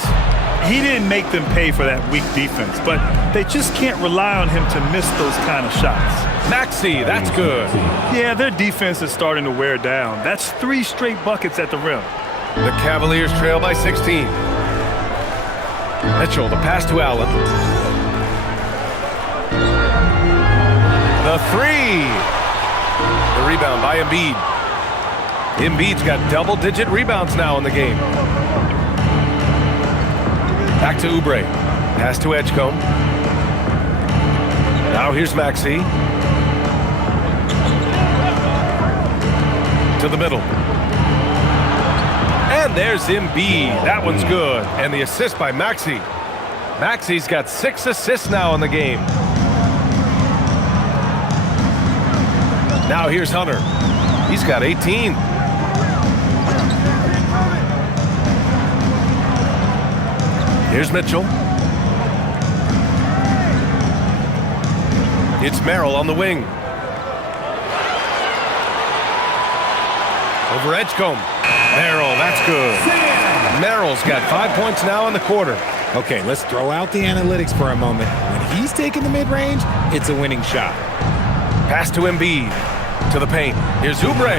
He didn't make them pay for that weak defense, but they just can't rely on him to miss those kind of shots. Maxey, that's good. Yeah, their defense is starting to wear down. That's 3 straight buckets at the rim. The Cavaliers trail by 16. Mitchell, the pass to Allen. The 3. The rebound by Embiid. Embiid's got double-digit rebounds now in the game. Back to Oubre. Pass to Edgecombe. Now here's Maxey. To the middle. And there's Embiid. That one's good. And the assist by Maxey. Maxey's got 6 assists now in the game. Now here's Hunter. He's got 18. Here's Mitchell. It's Merrill on the wing. Over Edgecombe. Merrill, that's good. Merrill's got 5 points now in the quarter. Okay, let's throw out the analytics for a moment. When he's taking the mid-range, it's a winning shot. Pass to Embiid. To the paint. Here's Oubre.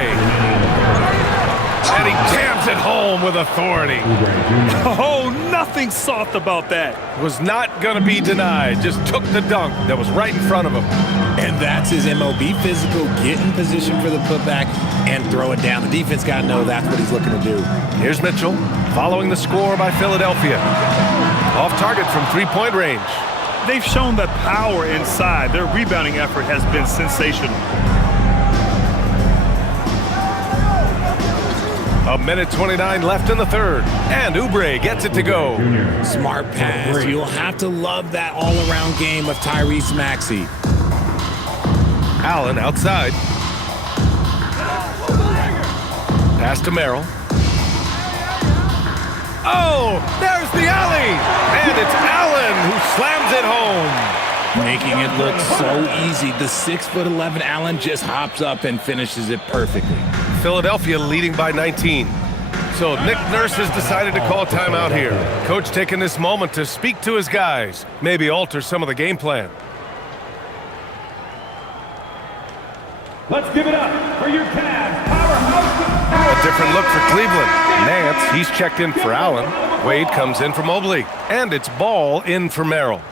And he jams it home with authority. Oh, nothing soft about that. Was not going to be denied. Just took the dunk that was right in front of him. And that's his MO. Be physical, get in position for the putback, and throw it down. The defense got to know that's what he's looking to do. Here's Mitchell, following the score by Philadelphia. Off target from three-point range. They've shown that power inside. Their rebounding effort has been sensational. A minute 29 left in the third. And Oubre gets it to go. Smart pass. You'll have to love that all-around game of Tyrese Maxey. Allen outside. Pass to Merrill. Oh, there's the alley. And it's Allen who slams it home. Making it look so easy. The 6'11" Allen just hops up and finishes it perfectly. Philadelphia leading by 19. So Nick Nurse has decided to call timeout here. Coach taking this moment to speak to his guys, maybe alter some of the game plan. Let's give it up for your Cavs powerhouse. A different look for Cleveland. Nance, he's checked in for Allen. Wade comes in for Mobley. And it's Ball in for Merrill.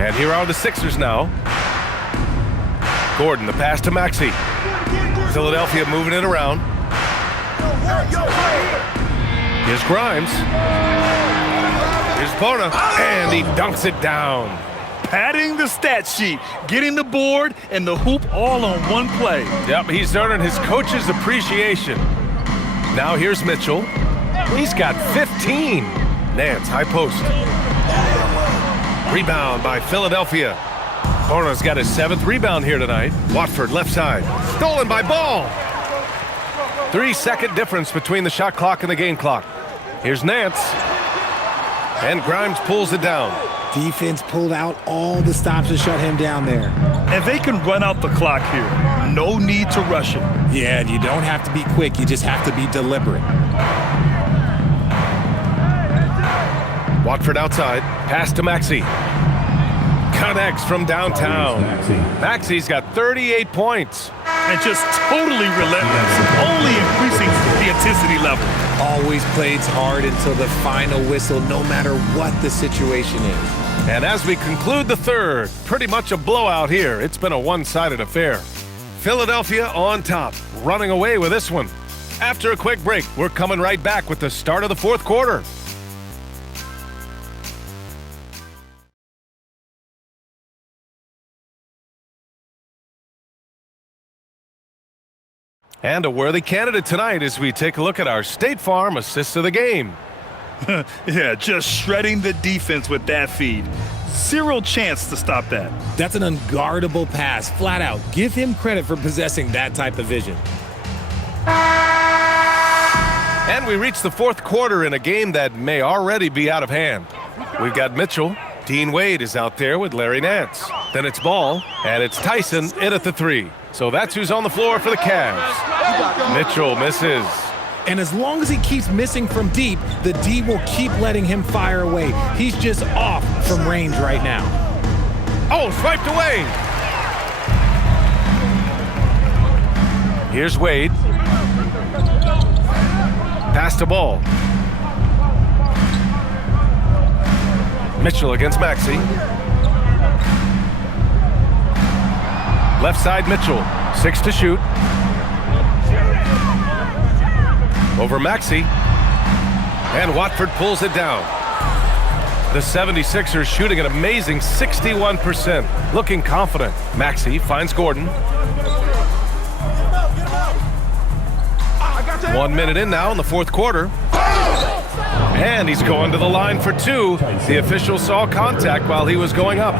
And here are the Sixers now. Gordon, the pass to Maxey. Philadelphia moving it around. Here's Grimes. Here's Bona. And he dunks it down. Padding the stat sheet, getting the board and the hoop all on one play. Yep, he's earning his coach's appreciation. Now here's Mitchell. He's got 15. Nance, high post. Rebound by Philadelphia. Bona's got his 7th rebound here tonight. Watford left side. Stolen by Ball. 3-second difference between the shot clock and the game clock. Here's Nance. And Grimes pulls it down. Defense pulled out all the stops to shut him down there. And they can run out the clock here. No need to rush it. Yeah, you don't have to be quick. You just have to be deliberate. Watford outside. Pass to Maxey. Connects from downtown. Maxey's got 38 points. And just totally relentless, only increasing the intensity level. Always plays hard until the final whistle, no matter what the situation is. And as we conclude the third, pretty much a blowout here. It's been a one-sided affair. Philadelphia on top, running away with this one. After a quick break, we're coming right back with the start of the fourth quarter. And a worthy candidate tonight as we take a look at our State Farm assists of the game. Yeah, just shredding the defense with that feed. Zero chance to stop that. That's an unguardable pass, flat out. Give him credit for possessing that type of vision. And we reach the fourth quarter in a game that may already be out of hand. We've got Mitchell. Dean Wade is out there with Larry Nance. Then it's Ball, and it's Tyson in at the 3. So that's who's on the floor for the Cavs. Mitchell misses. And as long as he keeps missing from deep, the D will keep letting him fire away. He's just off from range right now. Oh, swiped away. Here's Wade. Pass to Ball. Mitchell against Maxey. Left side Mitchell. 6 to shoot. Over Maxey. And Watford pulls it down. The 76ers shooting an amazing 61%. Looking confident. Maxey finds Gordon. 1 minute in now in the fourth quarter. And he's going to the line for two. The official saw contact while he was going up.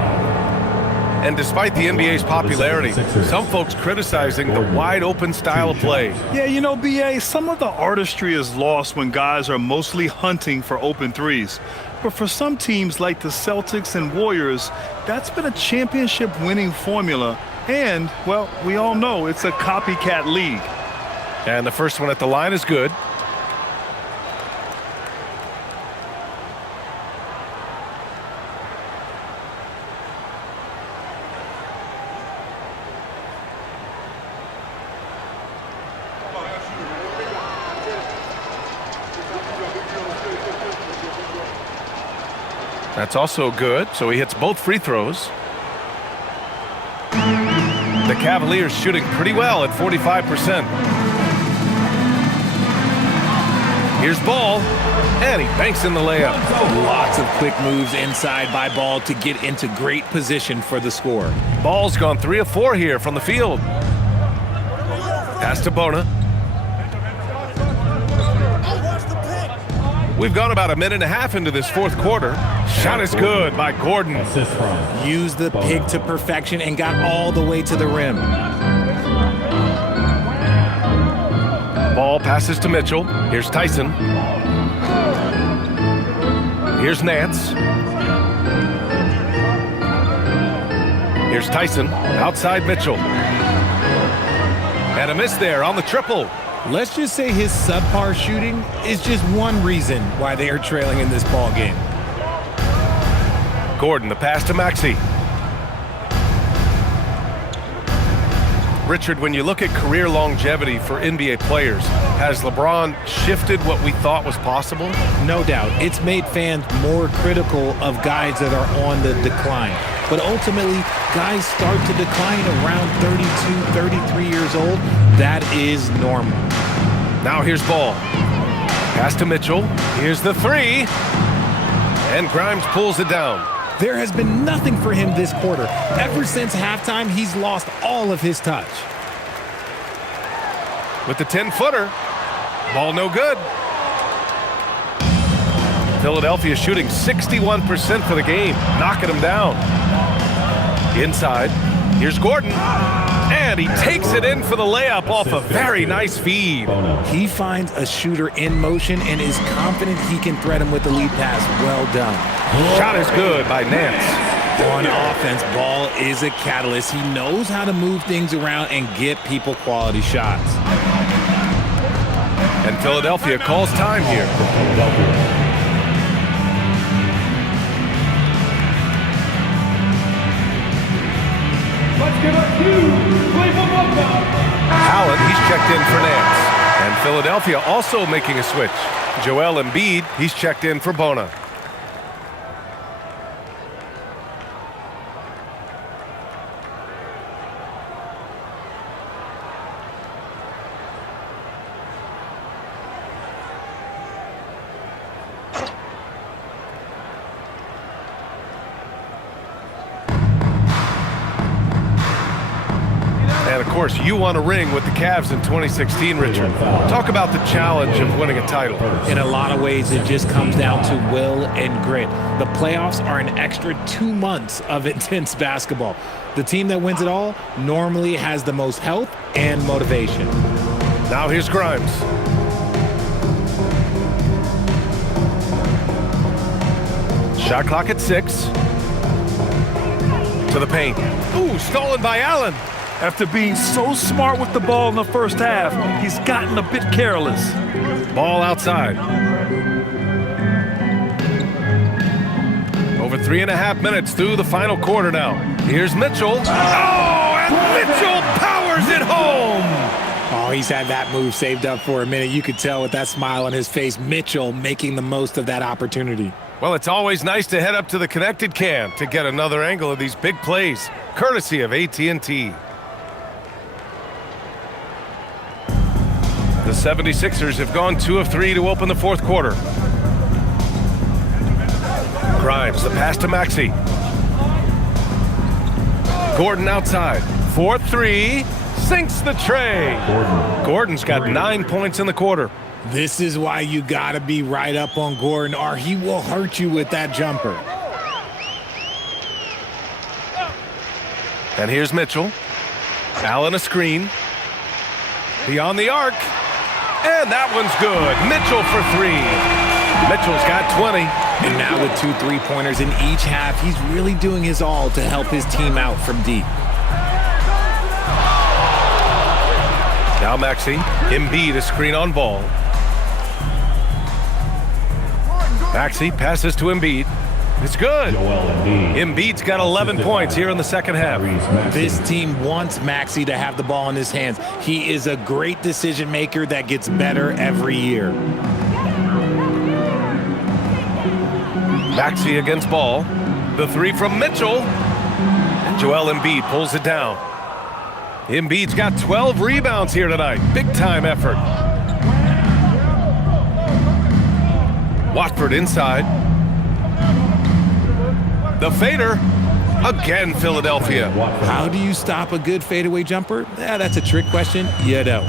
And despite the NBA's popularity, some folks criticizing the wide-open style of play. Yeah, you know, BA, some of the artistry is lost when guys are mostly hunting for open threes. But for some teams like the Celtics and Warriors, that's been a championship-winning formula. And, well, we all know it's a copycat league. And the first one at the line is good. That's also good, so he hits both free throws. The Cavaliers shooting pretty well at 45%. Here's Ball, and he banks in the layup. Lots of quick moves inside by Ball to get into great position for the score. Ball's gone 3 of 4 here from the field. Pass to Bona. We've gone about a minute and a half into this fourth quarter. Shot is good by Gordon. Used the pick to perfection and got all the way to the rim. Ball passes to Mitchell. Here's Tyson. Here's Nance. Here's Tyson. Outside Mitchell. And a miss there on the triple. Let's just say his subpar shooting is just one reason why they are trailing in this ball game. Gordon, the pass to Maxey. Richard, when you look at career longevity for NBA players, has LeBron shifted what we thought was possible? No doubt. It's made fans more critical of guys that are on the decline. But ultimately, guys start to decline around 32, 33 years old. That is normal. Now here's Ball. Pass to Mitchell. Here's the three. And Grimes pulls it down. There has been nothing for him this quarter. Ever since halftime, he's lost all of his touch. With the 10-footer. Ball no good. Philadelphia shooting 61% for the game, knocking him down. Inside, here's Gordon, and he takes it in for the layup off a very nice feed. He finds a shooter in motion and is confident he can thread him with the lead pass. Well done. Shot is good by Nance. On offense, Ball is a catalyst. He knows how to move things around and get people quality shots. And Philadelphia calls time here. Let's give it to Cleveland. Allen, he's checked in for Nance. And Philadelphia also making a switch. Joel Embiid, he's checked in for Bona. And of course, you won a ring with the Cavs in 2016, Richard. Talk about the challenge of winning a title. In a lot of ways, it just comes down to will and grit. The playoffs are an extra 2 months of intense basketball. The team that wins it all normally has the most health and motivation. Now here's Grimes. Shot clock at 6. To the paint. Ooh, stolen by Allen. After being so smart with the ball in the first half, he's gotten a bit careless. Ball outside. Over 3.5 minutes through the final quarter now. Here's Mitchell. Oh, and Mitchell powers it home. Oh, he's had that move saved up for a minute. You could tell with that smile on his face, Mitchell making the most of that opportunity. Well, it's always nice to head up to the connected cam to get another angle of these big plays, courtesy of AT&T. The 76ers have gone 2 of 3 to open the fourth quarter. Grimes, the pass to Maxey. Gordon outside. 4-3, sinks the tray. Gordon's got 9 points in the quarter. This is why you got to be right up on Gordon, or he will hurt you with that jumper. And here's Mitchell. Allen a screen. Beyond the arc. And that one's good. Mitchell for three. Mitchell's got 20. And now with 2 3-pointers in each half, he's really doing his all to help his team out from deep. Now Maxey. Embiid a screen on Ball. Maxey passes to Embiid. It's good. Embiid's got 11 points here in the second half. This team wants Maxey to have the ball in his hands. He is a great decision maker that gets better every year. Maxey against Ball. The three from Mitchell. And Joel Embiid pulls it down. Embiid's got 12 rebounds here tonight. Big time effort. Watford inside. The fader. Again, Philadelphia. How do you stop a good fadeaway jumper? That's a trick question. You don't.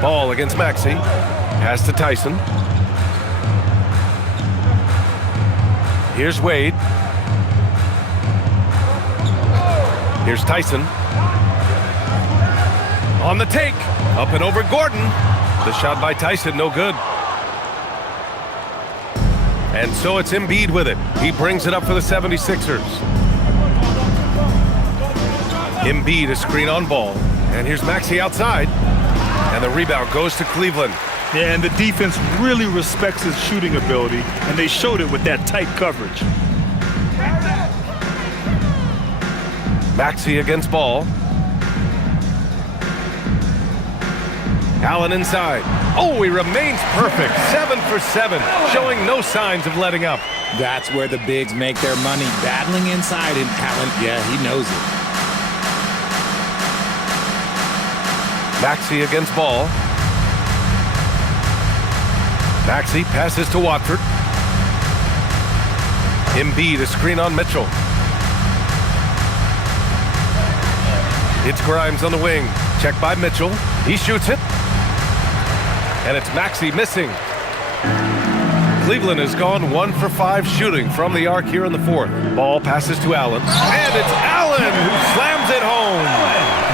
Ball against Maxey. Pass to Tyson. Here's Wade. Here's Tyson. On the take. Up and over Gordon. The shot by Tyson, no good. And so it's Embiid with it. He brings it up for the 76ers. Embiid a screen on Ball. And here's Maxey outside. And the rebound goes to Cleveland. Yeah, and the defense really respects his shooting ability, and they showed it with that tight coverage. Maxey against Ball. Allen inside. Oh, he remains perfect. 7 for 7, showing no signs of letting up. That's where the bigs make their money, battling inside, and Allen, yeah, he knows it. Maxey against Ball. Maxey passes to Watford. Embiid a screen on Mitchell. It's Grimes on the wing. Check by Mitchell. He shoots it. And it's Maxey missing. Cleveland has gone 1 for 5 shooting from the arc here in the fourth. Ball passes to Allen. And it's Allen who slams it home.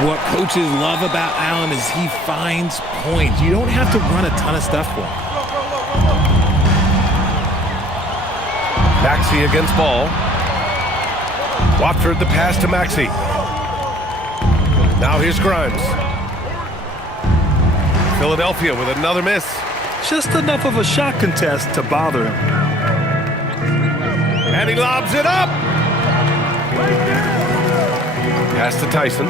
What coaches love about Allen is he finds points. You don't have to run a ton of stuff for him. Maxey against Ball. Watford the pass to Maxey. Now here's Grimes. Philadelphia with another miss. Just enough of a shot contest to bother him. And he lobs it up. Pass to Tyson.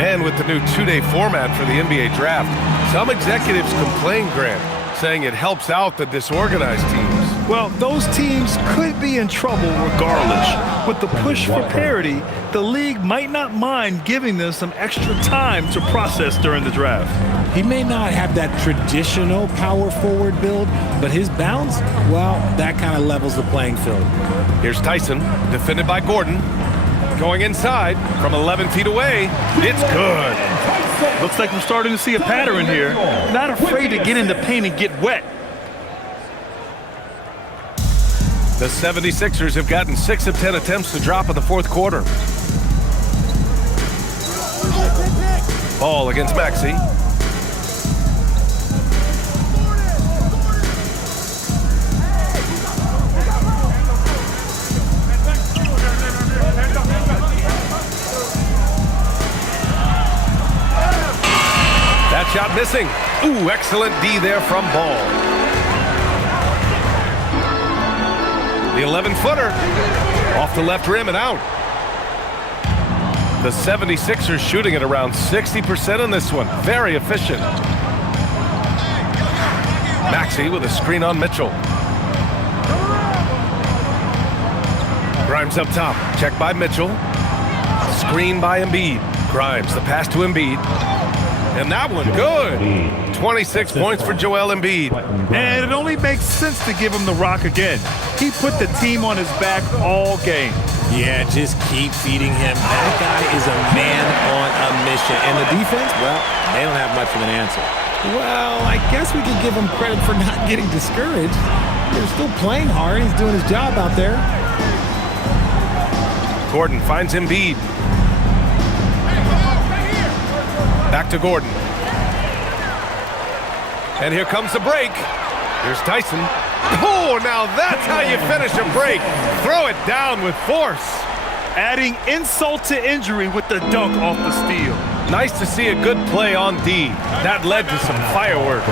And with the new 2-day format for the NBA draft, some executives complain, Grant, saying it helps out the disorganized teams. Well, those teams could be in trouble regardless. With the push for parity, the league might not mind giving them some extra time to process during the draft. He may not have that traditional power forward build, but his bounce, well, that kind of levels the playing field. Here's Tyson, defended by Gordon. Going inside from 11 feet away. It's good. Looks like we're starting to see a pattern here. Not afraid to get in the paint and get wet. The 76ers have gotten 6 of 10 attempts to drop in the fourth quarter. Ball against Maxey. That shot missing. Ooh, excellent D there from Ball. The 11-footer off the left rim and out. The 76ers shooting at around 60% in this one. Very efficient. Maxey with a screen on Mitchell. Grimes up top. Check by Mitchell. Screen by Embiid. Grimes, the pass to Embiid. And that one, good. 26 points for Joel Embiid. And it only makes sense to give him the rock again. He put the team on his back all game. Yeah, just keep feeding him. That guy is a man on a mission. And the defense, well, they don't have much of an answer. Well, I guess we could give him credit for not getting discouraged. They're still playing hard. He's doing his job out there. Gordon finds Embiid. Back to Gordon. And here comes the break. Here's Tyson. Oh, now that's how you finish a break. Throw it down with force. Adding insult to injury with the dunk off the steal. Nice to see a good play on D. That led to some fireworks.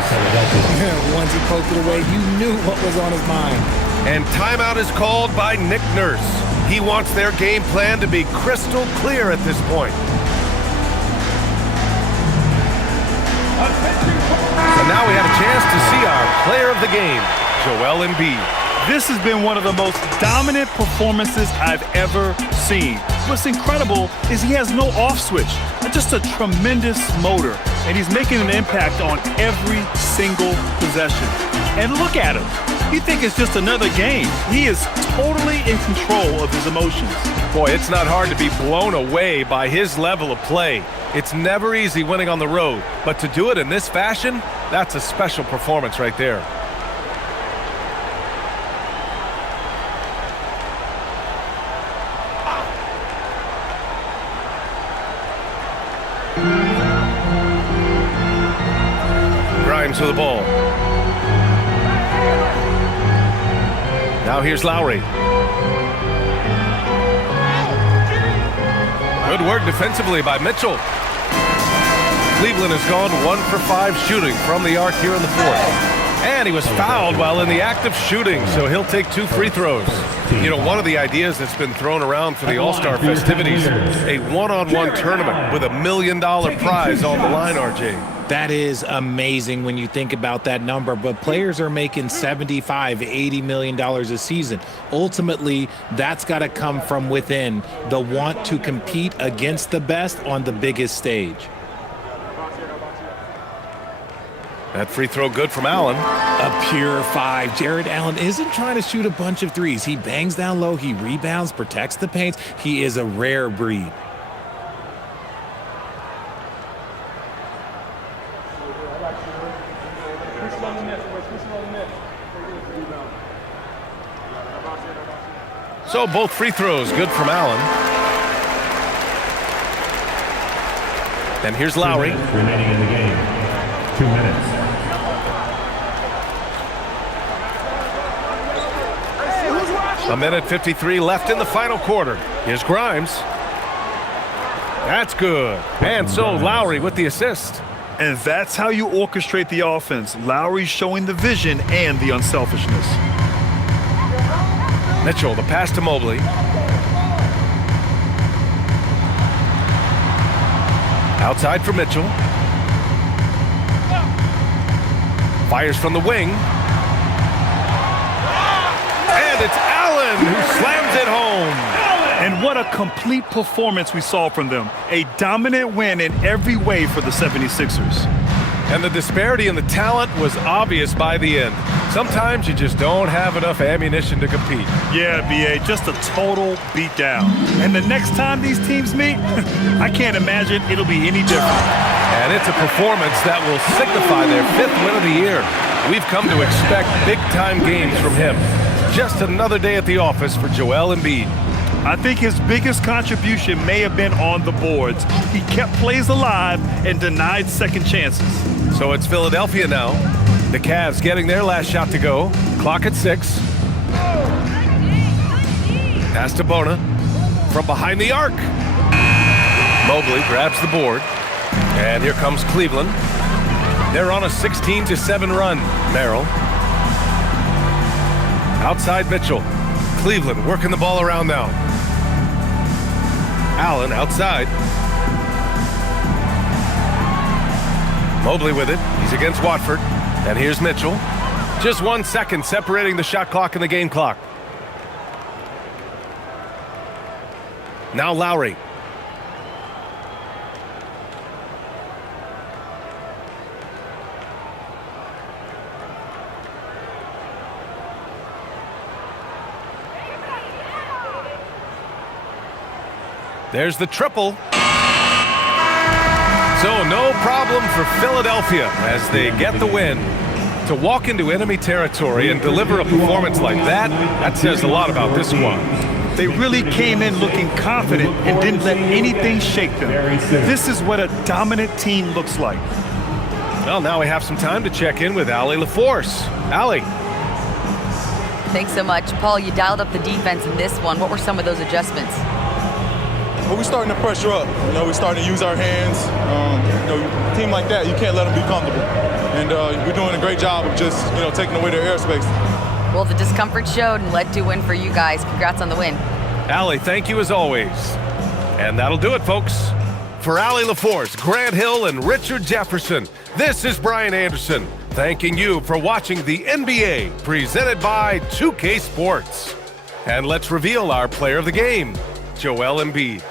Once he poked it away, you knew what was on his mind. And timeout is called by Nick Nurse. He wants their game plan to be crystal clear at this point. And now we have a chance to see our player of the game, Joel Embiid. This has been one of the most dominant performances I've ever seen. What's incredible is he has no off switch, just a tremendous motor, and he's making an impact on every single possession. And look at him. You think it's just another game. He is totally in control of his emotions. Boy, it's not hard to be blown away by his level of play. It's never easy winning on the road, but to do it in this fashion, that's a special performance right there. Grimes with the ball. Now here's Lowry. Good work defensively by Mitchell. Cleveland has gone 1 for 5 shooting from the arc here in the fourth. And he was fouled while in the act of shooting, so he'll take 2 free throws. You know, one of the ideas that's been thrown around for the All-Star festivities, a one-on-one tournament with $1 million prize on the line, RJ. That is amazing when you think about that number, but players are making $75, $80 million a season. Ultimately, that's got to come from within, the want to compete against the best on the biggest stage. That free throw good from Allen. A pure 5. Jared Allen isn't trying to shoot a bunch of threes. He bangs down low, he rebounds, protects the paint. He is a rare breed. So both free throws good from Allen. And here's Lowry. Remaining in the game. 2 minutes. A minute 53 left in the final quarter. Here's Grimes. That's good. And so Lowry with the assist. And that's how you orchestrate the offense. Lowry showing the vision and the unselfishness. Mitchell, the pass to Mobley. Outside for Mitchell. Fires from the wing. And it's Allen who slams it home. And what a complete performance we saw from them. A dominant win in every way for the 76ers. And the disparity in the talent was obvious by the end. Sometimes you just don't have enough ammunition to compete. Yeah, B.A., just a total beatdown. And the next time these teams meet, I can't imagine it'll be any different. And it's a performance that will signify their 5th win of the year. We've come to expect big-time games from him. Just another day at the office for Joel Embiid. I think his biggest contribution may have been on the boards. He kept plays alive and denied second chances. So it's Philadelphia now. The Cavs getting their last shot to go. Clock at 6. Pass to Bona from behind the arc. Mobley grabs the board. And here comes Cleveland. They're on a 16-7 run. Merrill. Outside Mitchell. Cleveland working the ball around now. Allen outside. Mobley with it. He's against Watford. And here's Mitchell. Just 1 second separating the shot clock and the game clock. Now Lowry. There's the triple. So no problem for Philadelphia as they get the win. To walk into enemy territory and deliver a performance like that says a lot about this squad. They really came in looking confident and didn't let anything shake them. This is what a dominant team looks like. Well, now we have some time to check in with Allie LaForce. Allie. Thanks so much. Paul, you dialed up the defense in this one. What were some of those adjustments? Well, we're starting to pressure up. We're starting to use our hands. A team like that, you can't let them be comfortable. And we're doing a great job of just, taking away their airspace. Well, the discomfort showed and led to a win for you guys. Congrats on the win. Allie, thank you as always. And that'll do it, folks. For Allie LaForce, Grant Hill, and Richard Jefferson, this is Brian Anderson, thanking you for watching the NBA, presented by 2K Sports. And let's reveal our player of the game, Joel Embiid.